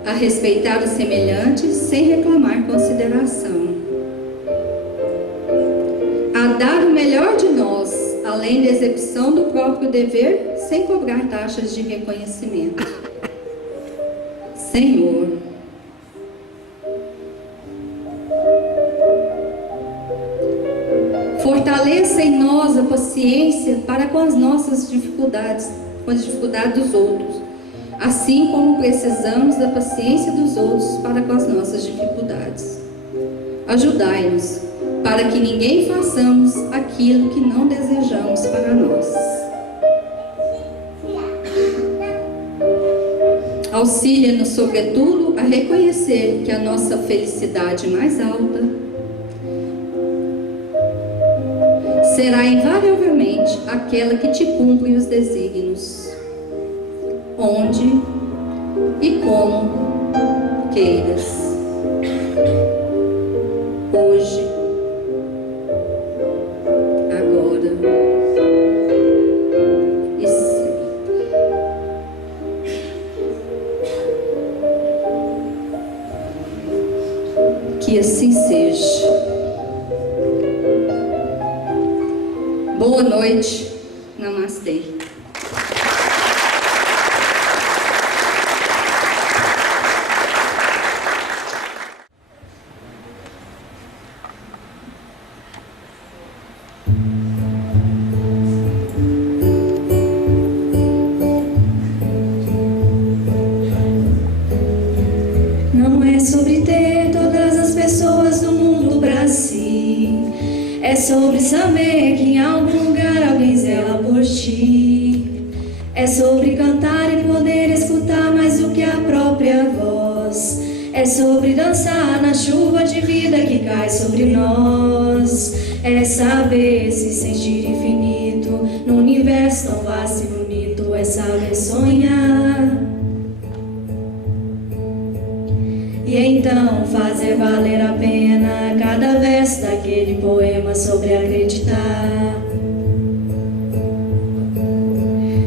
a respeitar os semelhantes sem reclamar consideração, a dar o melhor de nós, além da execução do próprio dever, sem cobrar taxas de reconhecimento. Senhor, fortaleça em nós a paciência para com as nossas dificuldades, com as dificuldades dos outros, assim como precisamos da paciência dos outros para com as nossas dificuldades. Ajudai-nos para que ninguém façamos aquilo que não desejamos para nós. Auxilia-nos, sobretudo, a reconhecer que a nossa felicidade mais alta será invariavelmente aquela que te cumpre os desígnios, onde e como queiras, hoje, agora e sempre. Boa noite. Namastê. Não é sobre ter todas as pessoas do mundo pra si. É sobre saber que em algum lugar alguém zela por ti. É sobre cantar e poder escutar mais do que a própria voz. É sobre dançar na chuva de vida que cai sobre nós. É saber se sentir infinito no universo tão vasto e bonito. É saber sonhar. E então fazer valer a pena cada verso daquele poema sobre acreditar.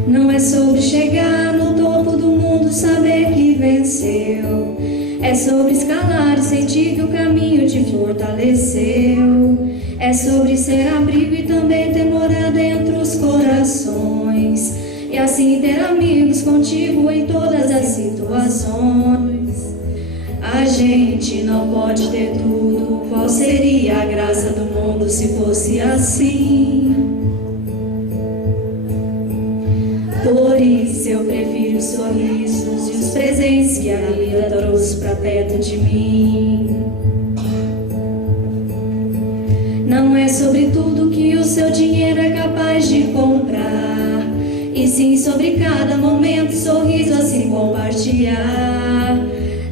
Não é sobre chegar no topo do mundo, saber que venceu. É sobre escalar e sentir que o caminho te fortaleceu. É sobre ser abrigo e também ter morada entre os corações. E assim ter amigos contigo em todas as situações. A gente não pode ter tudo. Qual seria a graça do mundo se fosse assim? Por isso eu prefiro os sorrisos e os presentes que a vida trouxe pra perto de mim. Não é sobre tudo que o seu dinheiro é capaz de comprar, e sim sobre cada momento e sorriso a se compartilhar.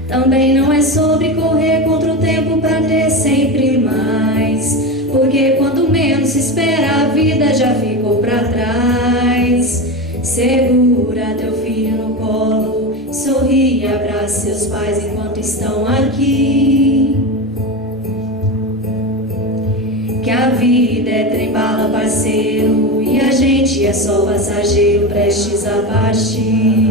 Também não é sobre correr contra o tempo pra ter sempre mais, porque quando menos se espera a vida já ficou pra trás. Segura teu filho no colo, sorri e abraça seus pais enquanto estão aqui. Que a vida é trem-bala, parceiro, e a gente é só passageiro prestes a partir.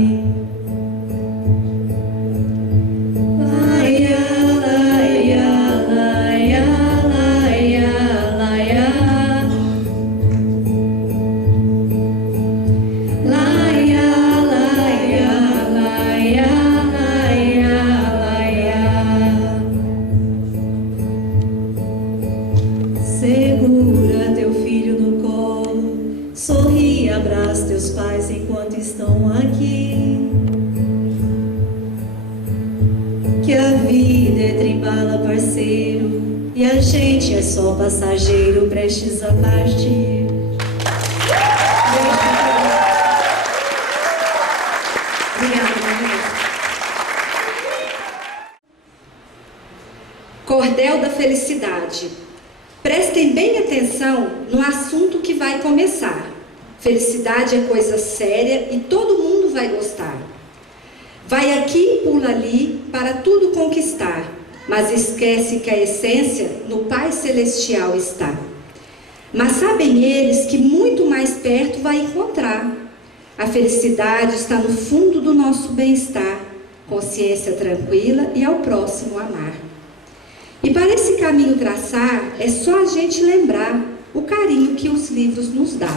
Segura teu filho no colo, sorri e abraça teus pais enquanto estão aqui. Que a vida é trem-bala, parceiro, e a gente é só passageiro prestes a partir. Cordel da Felicidade. Prestem bem atenção no assunto que vai começar. Felicidade é coisa séria e todo mundo vai gostar. Vai aqui e pula ali para tudo conquistar, mas esquece que a essência no Pai Celestial está. Mas sabem eles que muito mais perto vai encontrar. A felicidade está no fundo do nosso bem-estar, consciência tranquila e ao próximo amar. E para esse caminho traçar, é só a gente lembrar o carinho que os livros nos dão.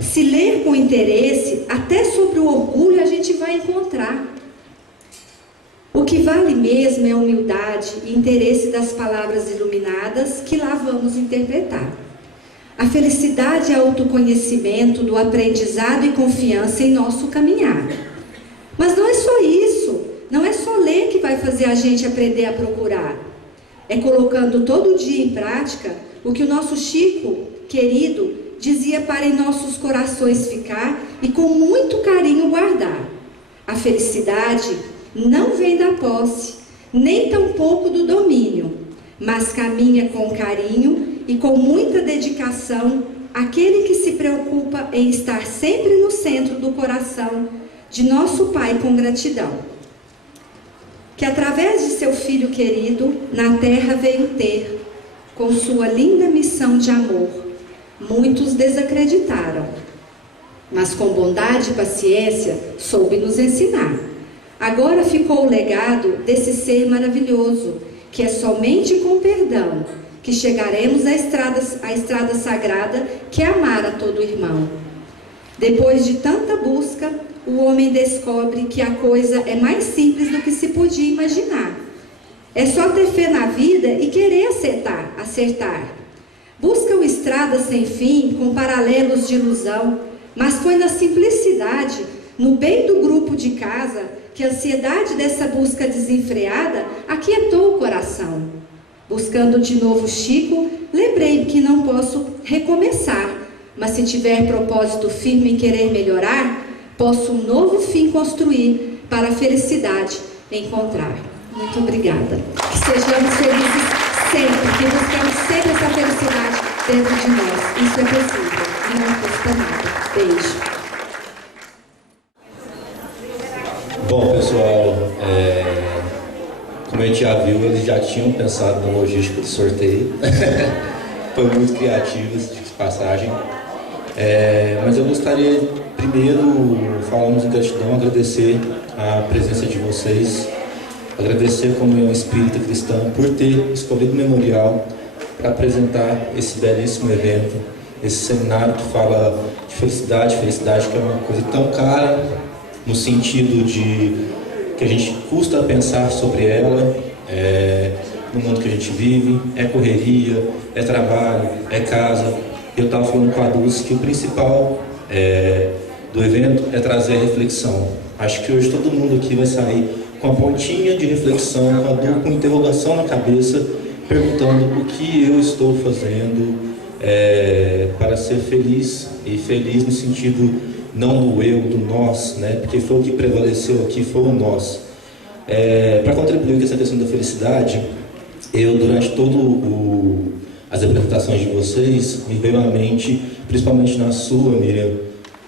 Se ler com interesse, até sobre o orgulho a gente vai encontrar. O que vale mesmo é a humildade e interesse das palavras iluminadas que lá vamos interpretar. A felicidade é autoconhecimento do aprendizado e confiança em nosso caminhar. Mas não é só isso, não é só ler que vai fazer a gente aprender a procurar. É colocando todo dia em prática o que o nosso Chico, querido, dizia para em nossos corações ficar e com muito carinho guardar. A felicidade não vem da posse, nem tampouco do domínio, mas caminha com carinho e com muita dedicação aquele que se preocupa em estar sempre no centro do coração de nosso Pai com gratidão. Que através de seu Filho querido, na terra veio ter, com sua linda missão de amor. Muitos desacreditaram, mas com bondade e paciência soube nos ensinar. Agora ficou o legado desse ser maravilhoso, que é somente com perdão que chegaremos à estrada sagrada que é amar a todo irmão. Depois de tanta busca, o homem descobre que a coisa é mais simples do que se podia imaginar. É só ter fé na vida e querer acertar. Buscam estradas sem fim, com paralelos de ilusão, mas foi na simplicidade, no bem do grupo de casa, que a ansiedade dessa busca desenfreada aquietou o coração. Buscando de novo Chico, lembrei que não posso recomeçar, mas se tiver propósito firme em querer melhorar, posso um novo fim construir para a felicidade encontrar. Muito obrigada. Que sejamos felizes sempre, que busquemos sempre essa felicidade dentro de nós. Isso é possível e não custa nada. Beijo. Bom, pessoal, como a gente já viu, eles já tinham pensado na logística do sorteio. Foi muito criativo, de passagem. Mas eu gostaria, primeiro, falamos em gratidão, agradecer a presença de vocês, agradecer a Comunhão Espírita Cristã por ter escolhido o memorial para apresentar esse belíssimo evento, esse seminário que fala de felicidade que é uma coisa tão cara, no sentido de que a gente custa pensar sobre ela, no mundo que a gente vive, é correria, é trabalho, é casa. Eu estava falando com a Dulce que o principal do evento é trazer reflexão. Acho que hoje todo mundo aqui vai sair com a pontinha de reflexão, com interrogação na cabeça, perguntando o que eu estou fazendo para ser feliz, e feliz no sentido não do eu, do nós, né? Porque foi o que prevaleceu aqui, foi o nós. Para contribuir com essa questão da felicidade, eu, durante as apresentações de vocês, me veio à mente, principalmente na sua, Miriam,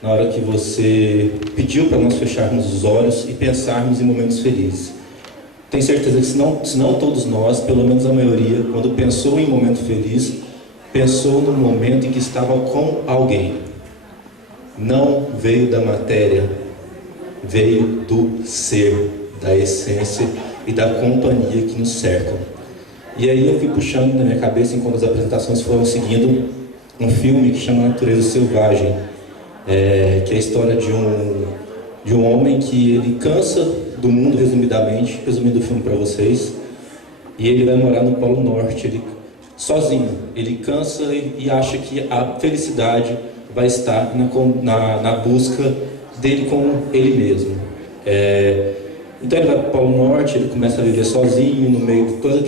na hora que você pediu para nós fecharmos os olhos e pensarmos em momentos felizes. Tenho certeza que se não todos nós, pelo menos a maioria, quando pensou em momento feliz, pensou no momento em que estava com alguém. Não veio da matéria, veio do ser, da essência e da companhia que nos cercam. E aí eu fui puxando na minha cabeça, enquanto as apresentações foram seguindo, um filme que chama Natureza Selvagem, que é a história de um homem que ele cansa do mundo, resumindo o filme para vocês, e ele vai morar no Polo Norte, sozinho. Ele cansa e acha que a felicidade vai estar na busca dele com ele mesmo. Então ele vai para o Polo Norte, ele começa a viver sozinho, no meio de todo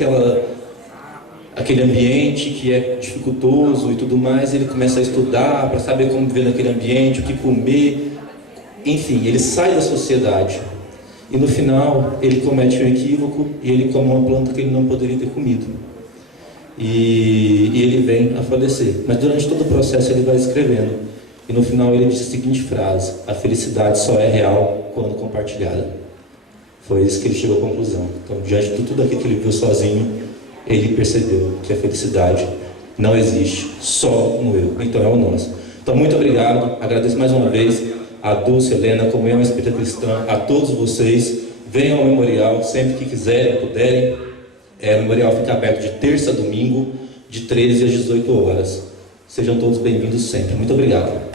aquele ambiente que é dificultoso e tudo mais. Ele começa a estudar para saber como viver naquele ambiente, o que comer. Enfim, ele sai da sociedade. E no final, ele comete um equívoco e ele come uma planta que ele não poderia ter comido. E ele vem a falecer. Mas durante todo o processo ele vai escrevendo. E no final ele diz a seguinte frase: a felicidade só é real quando compartilhada. Foi isso que ele chegou à conclusão. Então, diante de tudo aquilo que ele viu sozinho, ele percebeu que a felicidade não existe só no eu, então é o nosso. Então, muito obrigado. Agradeço mais uma vez a Dulce, Helena, a Comunhão Espírita Cristã, a todos vocês. Venham ao memorial sempre que quiserem, puderem. O memorial fica aberto de terça a domingo, de 13 às 18 horas. Sejam todos bem-vindos sempre. Muito obrigado.